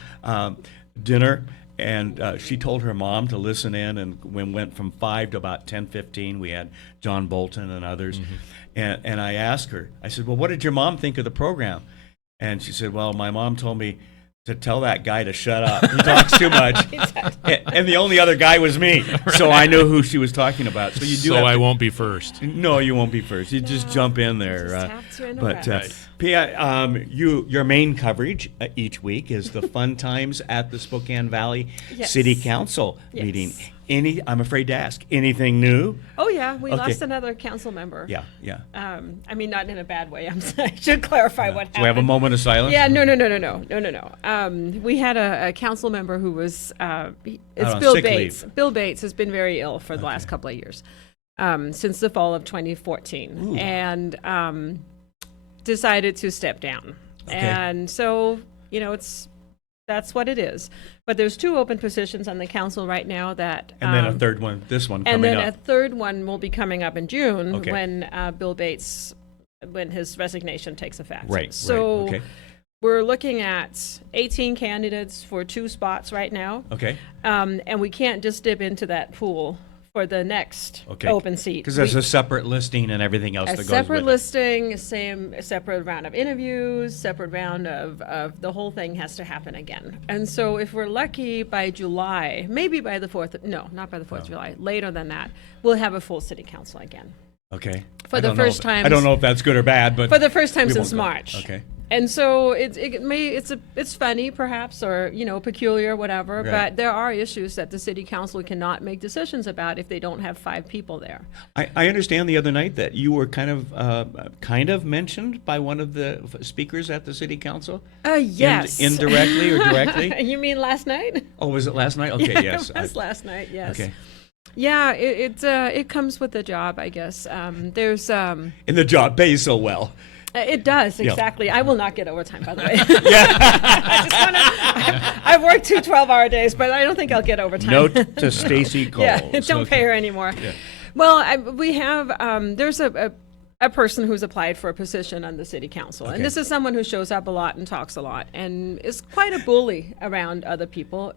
dinner, and she told her mom to listen in, and we went from 5 to about 10:15. We had John Bolton and others, and I asked her, I said, well, what did your mom think of the program? And she said, well, my mom told me to tell that guy to shut up. He talks too much. And the only other guy was me. So I knew who she was talking about. So you do. So I won't be first. No, you won't be first. You just jump in there. Pia, your main coverage each week is the fun times at the Spokane Valley City Council meeting. I'm afraid to ask, anything new? Oh yeah, we lost another council member. Yeah. I mean, not in a bad way. I should clarify what happened. So we have a moment of silence? Yeah, no. We had a council member who was, it's Bill Bates. Leave. Bill Bates has been very ill for the last couple of years, since the fall of 2014, and decided to step down. And so, That's what it is. But there's 2 open positions on the council right now that. And then a third one, this one and coming then up. a third one will be coming up in June Okay. when Bill Bates, when his resignation takes effect. Right, So right, okay. we're looking at 18 candidates for 2 spots right now. Okay. And we can't just dip into that pool for the next open seat. Because there's a separate listing and everything else that goes with it. A separate listing, a separate round of interviews, separate round of the whole thing has to happen again. And so if we're lucky by July, maybe by the 4th, no, not by the 4th of July, later than that, we'll have a full city council again. Okay. For the first time. I don't know if that's good or bad, but for the first time we since won't go. March. Okay. And so it's funny perhaps, or peculiar, whatever. Right. But there are issues that the city council cannot make decisions about if they don't have 5 people there. I understand the other night that you were kind of mentioned by one of the speakers at the city council. Yes. Indirectly or directly? You mean last night? Oh, was it last night? Okay, Yeah, yes. it was last night. Yes. Okay. Yeah, it comes with the job, I guess. There's And the job pays so well. It does, Yeah. exactly. I will not get overtime, by the way. I've worked 2 12-hour days, but I don't think I'll get overtime. Note to Stacy Cole. Yeah, don't pay her anymore. Yeah. Well, we have, there's a person who's applied for a position on the city council. Okay. And this is someone who shows up a lot and talks a lot and is quite a bully around other people.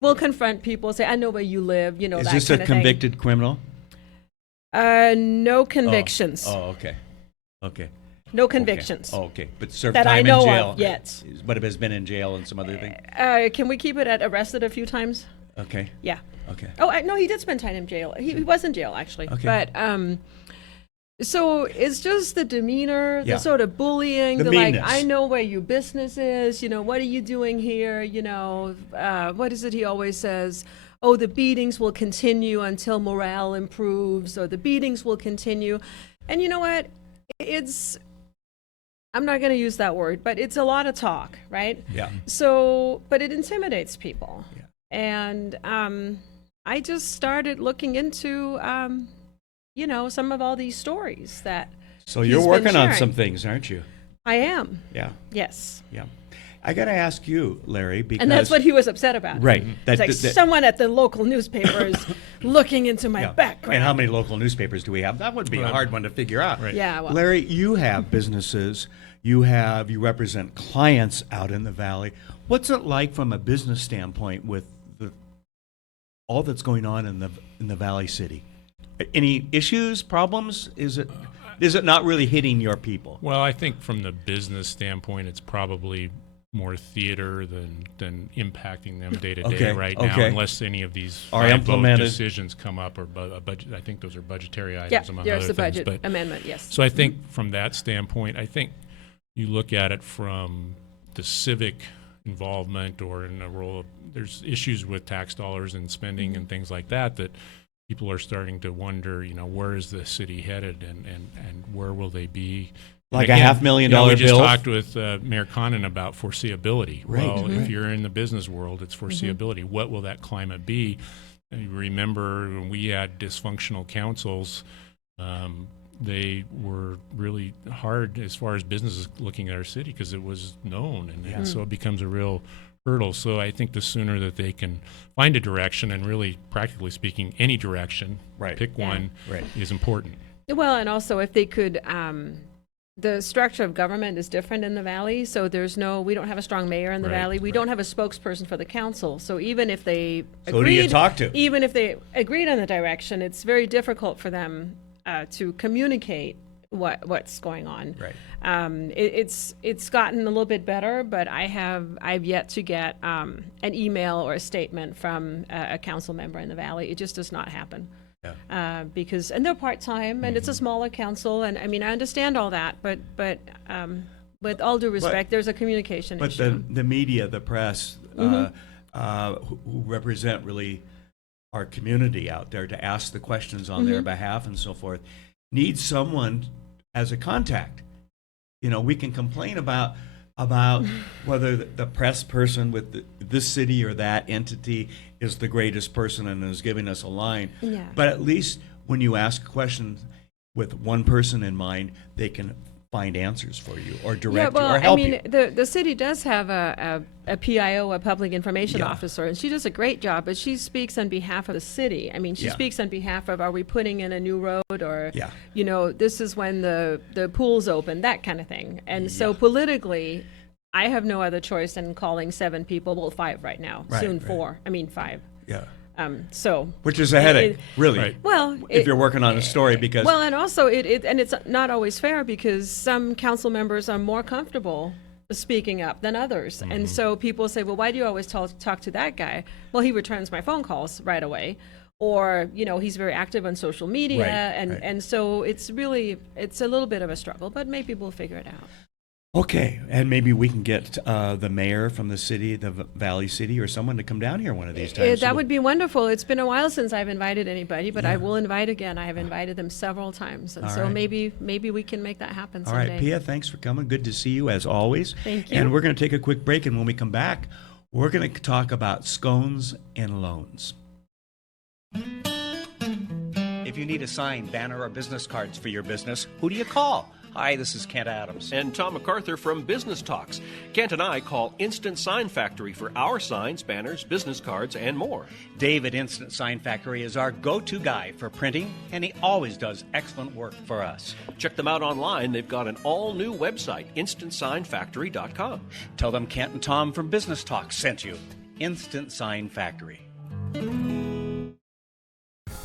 Will confront people, say, I know where you live, Is that this kind a of thing. convicted criminal? No convictions. Oh, okay. Okay. No convictions. Oh, okay. But served That I time know in of jail. yet. But has been in jail and some other thing? Can we keep it at arrested a few times? Okay. Yeah. Okay. Oh, no, he did spend time in jail. He was in jail, actually. Okay. But, so it's just the demeanor, Yeah. the sort of bullying, The the meanness. I know where your business is, what are you doing here, what is it he always says? Oh, the beatings will continue until morale improves, or the beatings will continue. And you know what? I'm not going to use that word, but it's a lot of talk, right? Yeah. So, but it intimidates people. Yeah. And I just started looking into, some of all these stories that. So he's you're been working on sharing. some things, aren't you? I am. Yeah. Yes. Yeah. I got to ask you, Larry, because. And that's what he was upset about. Right. It's like someone at the local newspaper is looking into my background. And how many local newspapers do we have? That would be a hard one to figure out. Right. Yeah. Well, Larry, you have businesses. You represent clients out in the valley. What's it like from a business standpoint with all that's going on in the Valley City? Any issues, problems? Is it not really hitting your people? Well, I think from the business standpoint, it's probably more theater than impacting them day to day right now, unless any of these are 5 vote implemented decisions come up, or budget. I think those are budgetary items, yeah, among there's other the things. budget But amendment, yes. so I think from that standpoint, I think you look at it from the civic involvement, or in a role of, there's issues with tax dollars and spending and things like that people are starting to wonder, where is the city headed, and where will they be? Like And again, a $500,000 bill? We just talked with Mayor Condon about foreseeability. Right. Well, if you're in the business world, it's foreseeability. What will that climate be? And you remember when we had dysfunctional councils, they were really hard as far as businesses looking at our city, because it was known, and so it becomes a real hurdle. So I think the sooner that they can find a direction, and really, practically speaking, any direction, pick one, is important. Well, and also if they could, the structure of government is different in the valley, so we don't have a strong mayor in the valley. We don't have a spokesperson for the council. So even if they who do you talk to? Even if they agreed on the direction, it's very difficult for them to communicate what's going on. Right. It's gotten a little bit better, but I've yet to get an email or a statement from a council member in the valley. It just does not happen. Yeah. Because they're part-time, and it's a smaller council, and I mean, I understand all that, but with all due respect, there's a communication issue. But the media, the press, who represent really our community out there to ask the questions on their behalf and so forth, needs someone as a contact. We can complain about whether the press person with this city or that entity is the greatest person and is giving us a line. Yeah. But at least when you ask questions with one person in mind, they can find answers for you or direct Yeah, well, you or help I mean, you. the city does have a PIO, a public information officer, and she does a great job, but she speaks on behalf of the city. I mean, she speaks on behalf of, are we putting in a new road, or, you know, this is when the pool's open, that kind of thing. And so politically, I have no other choice than calling 7 people, well, 5 right now, soon 4. I mean, 5. Yeah. Which is a headache, really. Well, if you're working on a story, because and also it's not always fair, because some council members are more comfortable speaking up than others, and so people say, well, why do you always talk to that guy? Well, he returns my phone calls right away, or you know, he's very active on social media, and so it's a little bit of a struggle, but maybe we'll figure it out. Okay, and maybe we can get the mayor from the city, the Valley City, or someone to come down here one of these times. That would be wonderful. It's been a while since I've invited anybody, but I will invite again. I have invited them several times, and so maybe we can make that happen someday. All right, Pia, thanks for coming. Good to see you as always. Thank you. And we're going to take a quick break, and when we come back, we're going to talk about scones and loans. If you need a sign, banner, or business cards for your business, who do you call? Hi, this is Kent Adams. And Tom MacArthur from Business Talks. Kent and I call Instant Sign Factory for our signs, banners, business cards, and more. Dave at Instant Sign Factory is our go-to guy for printing, and he always does excellent work for us. Check them out online. They've got an all-new website, InstantSignFactory.com. Tell them Kent and Tom from Business Talks sent you. Instant Sign Factory.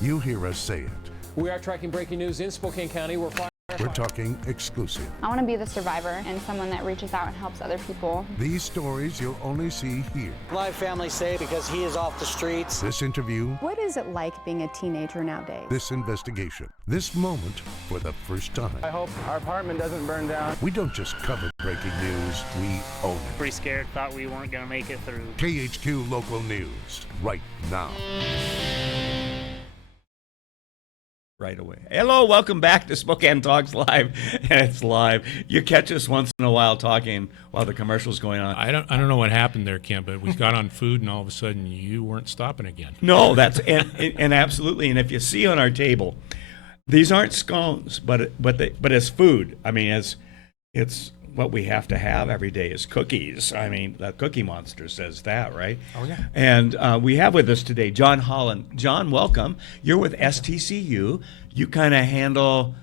You hear us say it. We are tracking breaking news in Spokane County. We're talking exclusive. I want to be the survivor and someone that reaches out and helps other people. These stories you'll only see here. My family say because he is off the streets. This interview. What is it like being a teenager nowadays? This investigation. This moment for the first time. I hope our apartment doesn't burn down. We don't just cover breaking news, we own it. Pretty scared, thought we weren't going to make it through. KHQ Local News, right now. Right away. Hello, welcome back to Spokane Talks Live, and it's live. You catch us once in a while talking while the commercial's going on. I don't know what happened there, Kim, but we got on food, and all of a sudden you weren't stopping again. No, that's and absolutely. And if you see on our table, these aren't scones, but as food. I mean, it's what we have to have every day is cookies. I mean, the Cookie Monster says that, right? Oh, yeah. And we have with us today John Holland. John, welcome. You're with STCU. You kind of handle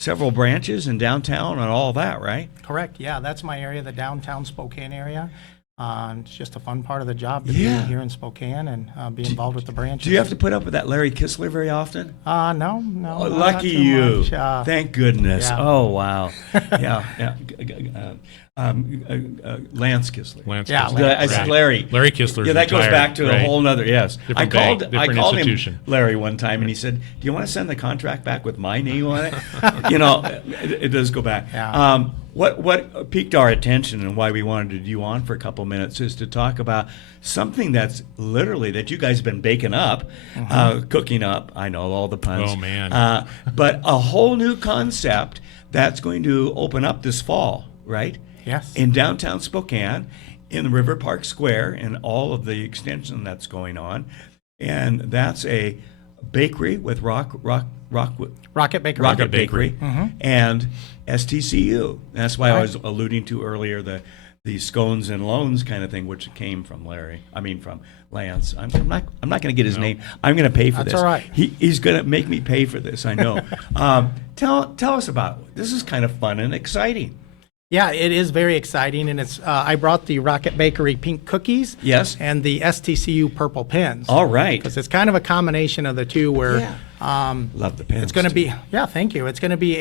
several branches in downtown and all that, right? Correct. Yeah, that's my area, the downtown Spokane area. It's just a fun part of the job to be here in Spokane and be involved with the branches. Do you have to put up with that Larry Kistler very often? No. Oh, lucky you. Thank goodness. Yeah. Oh, wow. Lance Kistler. Lance Kistler. I said Larry. Larry Kistler's Yeah, that goes retired, back to a whole nother, yes. I called institution. him Larry one time, and he said, do you want to send the contract back with my name on it? You know, it does go back. Yeah. What piqued our attention and why we wanted you on for a couple minutes is to talk about something that's literally that you guys have been baking up, cooking up. I know all the puns. Oh, man. But a whole new concept that's going to open up this fall, right? Yes. In downtown Spokane, in River Park Square, and all of the extension that's going on. And that's a bakery with Rocket Bakery. And STCU. That's why I was alluding to earlier the scones and loans kind of thing, which came from from Lance. I'm not going to get his name. I'm going to pay for this. That's all right. He's going to make me pay for this. I know. Tell us about it. This is kind of fun and exciting. Yeah, it is very exciting, and it's. I brought the Rocket Bakery pink cookies. Yes. And the STCU purple pens. All right. Because it's kind of a combination of the two. Where love the pens. It's going to be. Yeah, thank you. It's going to be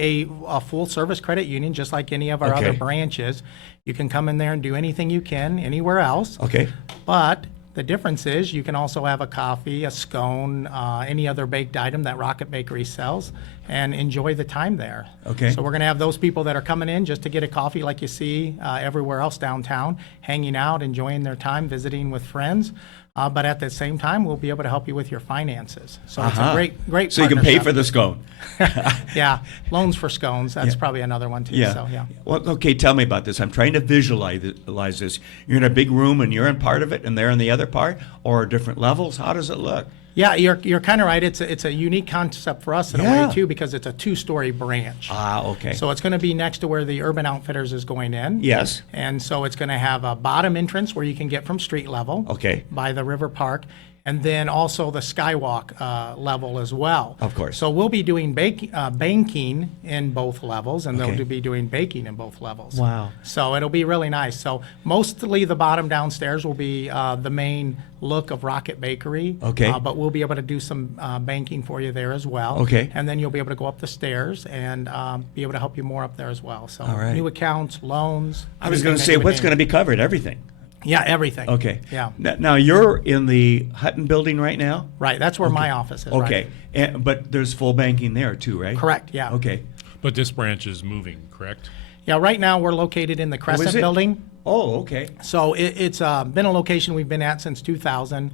a full service credit union, just like any of our other branches. You can come in there and do anything you can anywhere else. Okay. But the difference is you can also have a coffee, a scone, any other baked item that Rocket Bakery sells, and enjoy the time there. Okay. So we're going to have those people that are coming in just to get a coffee like you see everywhere else downtown, hanging out, enjoying their time, visiting with friends. But at the same time, we'll be able to help you with your finances. So it's a great So you can pay partnership. for the scone. Yeah, loans for scones. That's probably another one too. Yeah. So, yeah. Well, okay, tell me about this. I'm trying to visualize this. You're in a big room and you're in part of it and they're in the other part, or different levels. How does it look? Yeah, you're kind of right. It's a unique concept for us in a Yeah. way too, because it's a 2-story branch. Okay. So it's going to be next to where the Urban Outfitters is going in. Yes. And so it's going to have a bottom entrance where you can get from street level. Okay. By the river park. And then also the skywalk level as well. Of course. So we'll be doing banking in both levels, and Okay. they'll be doing baking in both levels. Wow. So it'll be really nice. So mostly the bottom downstairs will be the main look of Rocket Bakery. Okay. But we'll be able to do some banking for you there as well. Okay. And then you'll be able to go up the stairs and be able to help you more up there as well. So All right. new accounts, loans. I was going to say, what's going to be covered? Everything. Yeah, everything. Okay. Yeah. Now you're in the Hutton building right now? Right, that's where my office is. Okay. Right. But there's full banking there too, right? Correct, yeah. Okay. But this branch is moving, correct? Yeah, right now we're located in the Crescent it? building. Oh, okay. So it's been a location we've been at since 2000.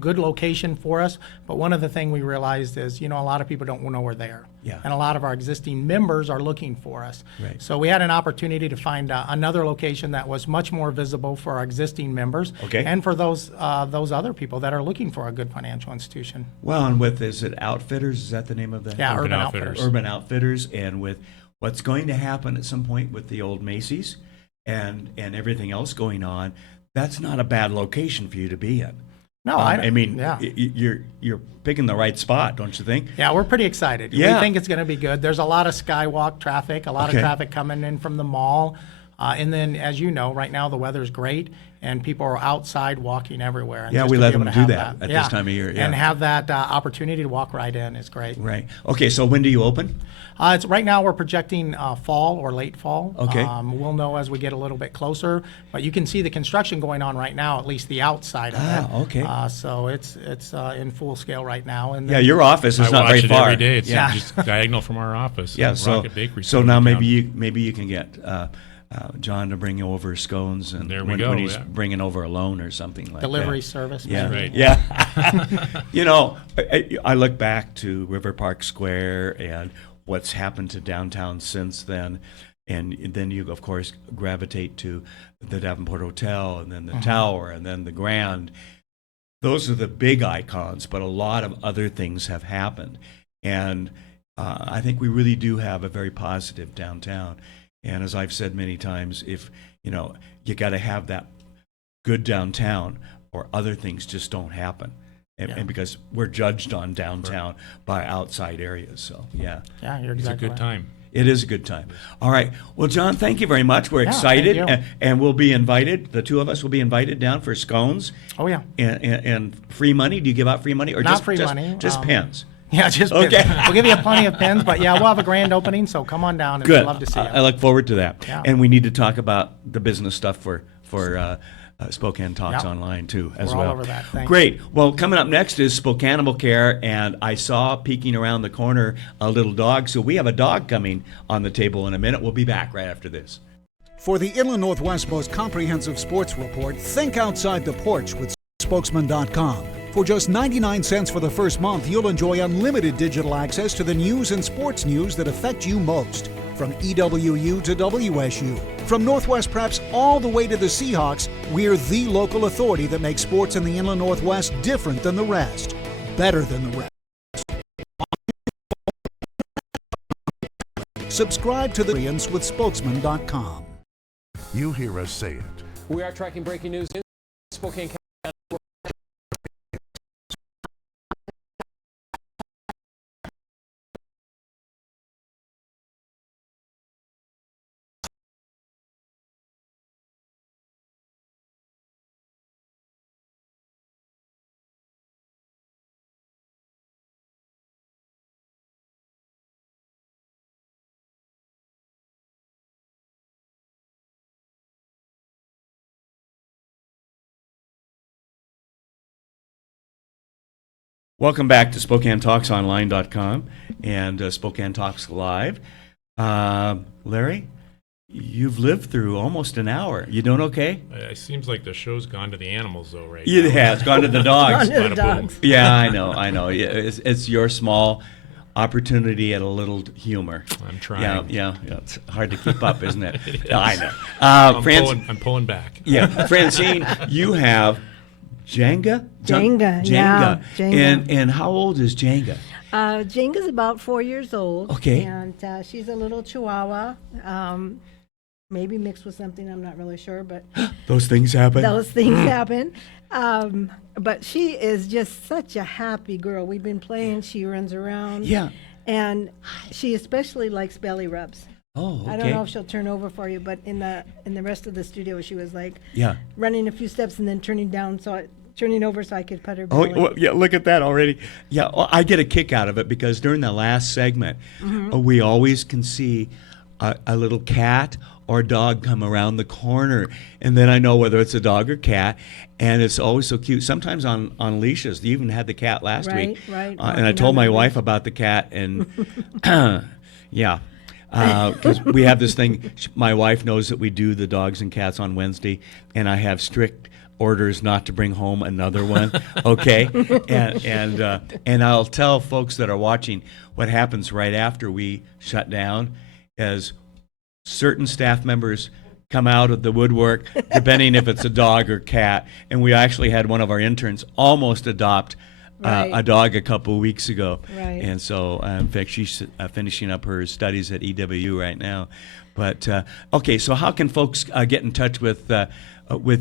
Good location for us. But one of the things we realized is, a lot of people don't know we're there. Yeah. And a lot of our existing members are looking for us. Right. So we had an opportunity to find another location that was much more visible for our existing members. Okay. And for those other people that are looking for a good financial institution. Well, and is it Outfitters? Is that the name of the? Yeah, Urban Outfitters. Urban Outfitters, and with what's going to happen at some point with the old Macy's and everything else going on, that's not a bad location for you to be in. No, I mean, yeah. You're picking the right spot, don't you think? Yeah, we're pretty excited. Yeah. We think it's going to be good. There's a lot of skywalk traffic, a lot of traffic coming in from the mall. And then, as you know, right now the weather's great, and people are outside walking everywhere. And Yeah, just we to let be able them to do have that at this time of year. Yeah. And have that opportunity to walk right in is great. Right. Okay, so when do you open? It's right now we're projecting fall or late fall. Okay. We'll know as we get a little bit closer, but you can see the construction going on right now, at least the outside of it. Okay. So it's in full scale right now. And Yeah, your office is I not watch very it far. every day. It's Yeah. just diagonal from our office. Yeah. Rocket Bakery. So now maybe you can get John to bring over scones, and There we when, go, when he's yeah. bringing over a loan or something like Delivery that. service. Yeah. Right. Yeah. I look back to River Park Square and what's happened to downtown since then. And then you, of course, gravitate to the Davenport Hotel, and then the Tower, and then the Grand. Those are the big icons, but a lot of other things have happened. And I think we really do have a very positive downtown. And as I've said many times, if you got to have that good downtown, or other things just don't happen. And because we're judged on downtown by outside areas. So, yeah. Yeah, you're It's exactly a good right. time. It is a good time. All right. Well, John, thank you very much. We're Yeah, excited. thank you. And we'll be invited. The two of us will be invited down for scones. Oh, yeah. And free money. Do you give out free money? Or Not just free money. Just pens? Yeah, just Okay. pins. We'll give you plenty of pins, but yeah, we'll have a grand opening, so come on down, and Good. we'd love to see you. I look forward to that. Yeah. And we need to talk about the business stuff for Spokane Talks Yep. Online too, as We're all well. over that. Thanks. Great. Well, coming up next is Spokaneable Care, and I saw peeking around the corner a little dog. So we have a dog coming on the table in a minute. We'll be back right after this. For the Inland Northwest's most comprehensive sports report, think outside the porch with spokesman.com. For just 99 cents for the first month, you'll enjoy unlimited digital access to the news and sports news that affect you most. From EWU to WSU, from Northwest Preps all the way to the Seahawks, we're the local authority that makes sports in the Inland Northwest different than the rest, better than the rest. Subscribe to the audience with spokesman.com. You hear us say it. We are tracking breaking news in Spokane County. Welcome back to SpokaneTalksOnline.com and Spokane Talks Live. Larry, you've lived through almost an hour. You doing okay? It seems like the show's gone to the animals, though, right? It has gone to the dogs. Gone to the dogs. Yeah, I know. Yeah, it's your small opportunity at a little humor. I'm trying. Yeah. It's hard to keep up, isn't it? It is. I know. I'm pulling back. Yeah, Francine, you have Jenga? Jenga, yeah, Jenga. And how old is Jenga? Jenga's about 4 years old. Okay. And she's a little Chihuahua, maybe mixed with something, I'm not really sure, but Those things happen. those things happen. But she is just such a happy girl. We've been playing, she runs around. Yeah. And she especially likes belly rubs. Oh, okay. I don't know if she'll turn over for you, but in the rest of the studio, she was like running a few steps and then turning over so I could pet her belly. Oh, well, yeah, look at that already. Yeah, I get a kick out of it because during the last segment, we always can see a little cat or dog come around the corner, and then I know whether it's a dog or cat, and it's always so cute. Sometimes on leashes. You even had the cat last week. Right. And I told my wife about the cat, and yeah. Because we have this thing, my wife knows that we do the dogs and cats on Wednesday, and I have strict orders not to bring home another one, okay? And I'll tell folks that are watching what happens right after we shut down is certain staff members come out of the woodwork, depending if it's a dog or cat, and we actually had one of our interns almost adopt a dog a couple of weeks ago. Right. And so, in fact, she's finishing up her studies at EWU right now. But, okay, so how can folks get in touch with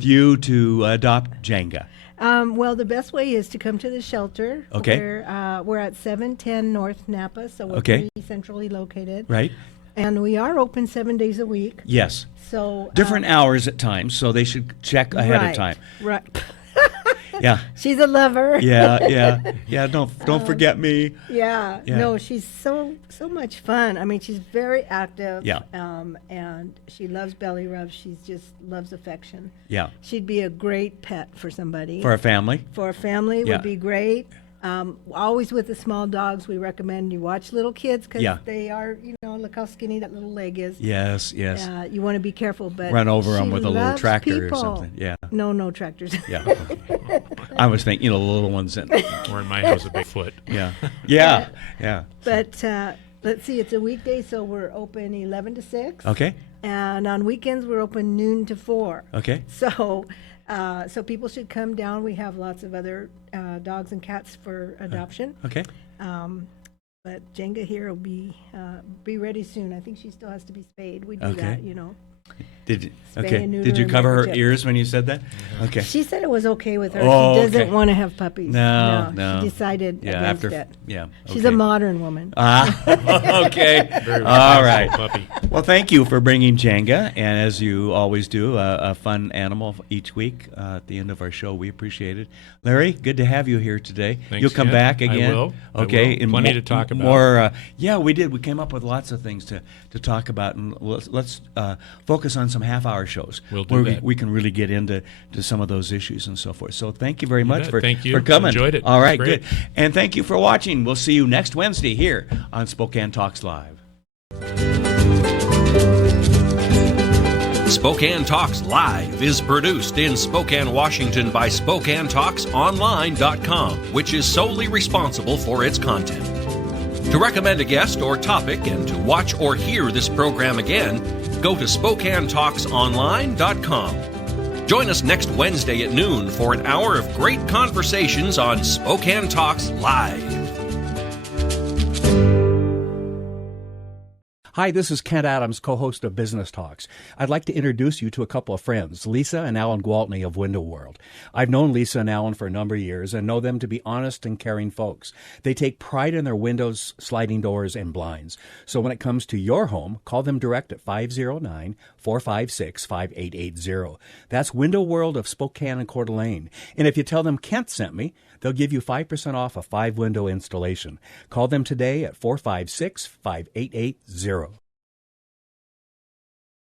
you to adopt Jenga? Well, the best way is to come to the shelter. Okay. We're at 710 North Napa, so we're Okay. pretty centrally located. Right. And we are open 7 days a week. Yes. So different hours at times, so they should check ahead of time. Right. Yeah. She's a lover. Yeah. Don't forget me. Yeah. Yeah. No, she's so much fun. I mean, she's very active. Yeah. And she loves belly rubs. She just loves affection. Yeah. She'd be a great pet for somebody. For a family. For a family Yeah. would be great. Always with the small dogs, we recommend you watch little kids because they are, look how skinny that little leg is. Yes. You want to be careful, but Run over them she with a little loves tractor people. or something. Yeah. No tractors. Yeah. I was thinking, the little ones that. Or in my house, a Bigfoot. Yeah. But let's see, it's a weekday, so we're open 11 to 6. Okay. And on weekends, we're open noon to 4. Okay. So people should come down. We have lots of other dogs and cats for adoption. Okay. But Jenga here will be ready soon. I think she still has to be spayed. We do Okay. that, Did you? Spay Okay. and neuter Did you and cover her microchip. ears when you said that? Okay. She said it was okay with her. Oh, She doesn't okay. want to have puppies. No. She decided against it. Yeah. She's a modern woman. Okay. Very All right. puppy. Well, thank you for bringing Jenga, and as you always do, a fun animal each week at the end of our show. We appreciate it. Larry, good to have you here today. Thanks, You'll come Ken. back I again. will. Okay. I will. Plenty to talk about. More. Yeah, we did. We came up with lots of things to talk about, and let's focus on some half-hour shows We'll do where that. we can really get into some of those issues and so forth. So thank you very much bet. for Thank you. for coming. Enjoyed it. All right, Great. good. And thank you for watching. We'll see you next Wednesday here on Spokane Talks Live. Spokane Talks Live is produced in Spokane, Washington by SpokaneTalksOnline.com, which is solely responsible for its content. To recommend a guest or topic and to watch or hear this program again, go to SpokaneTalksOnline.com. Join us next Wednesday at noon for an hour of great conversations on Spokane Talks Live. Hi, this is Kent Adams, co-host of Business Talks. I'd like to introduce you to a couple of friends, Lisa and Alan Gwaltney of Window World. I've known Lisa and Alan for a number of years and know them to be honest and caring folks. They take pride in their windows, sliding doors, and blinds. So when it comes to your home, call them direct at 509-456-5880. That's Window World of Spokane and Coeur d'Alene. And if you tell them Kent sent me, they'll give you 5% off a 5-window installation. Call them today at 456-5880.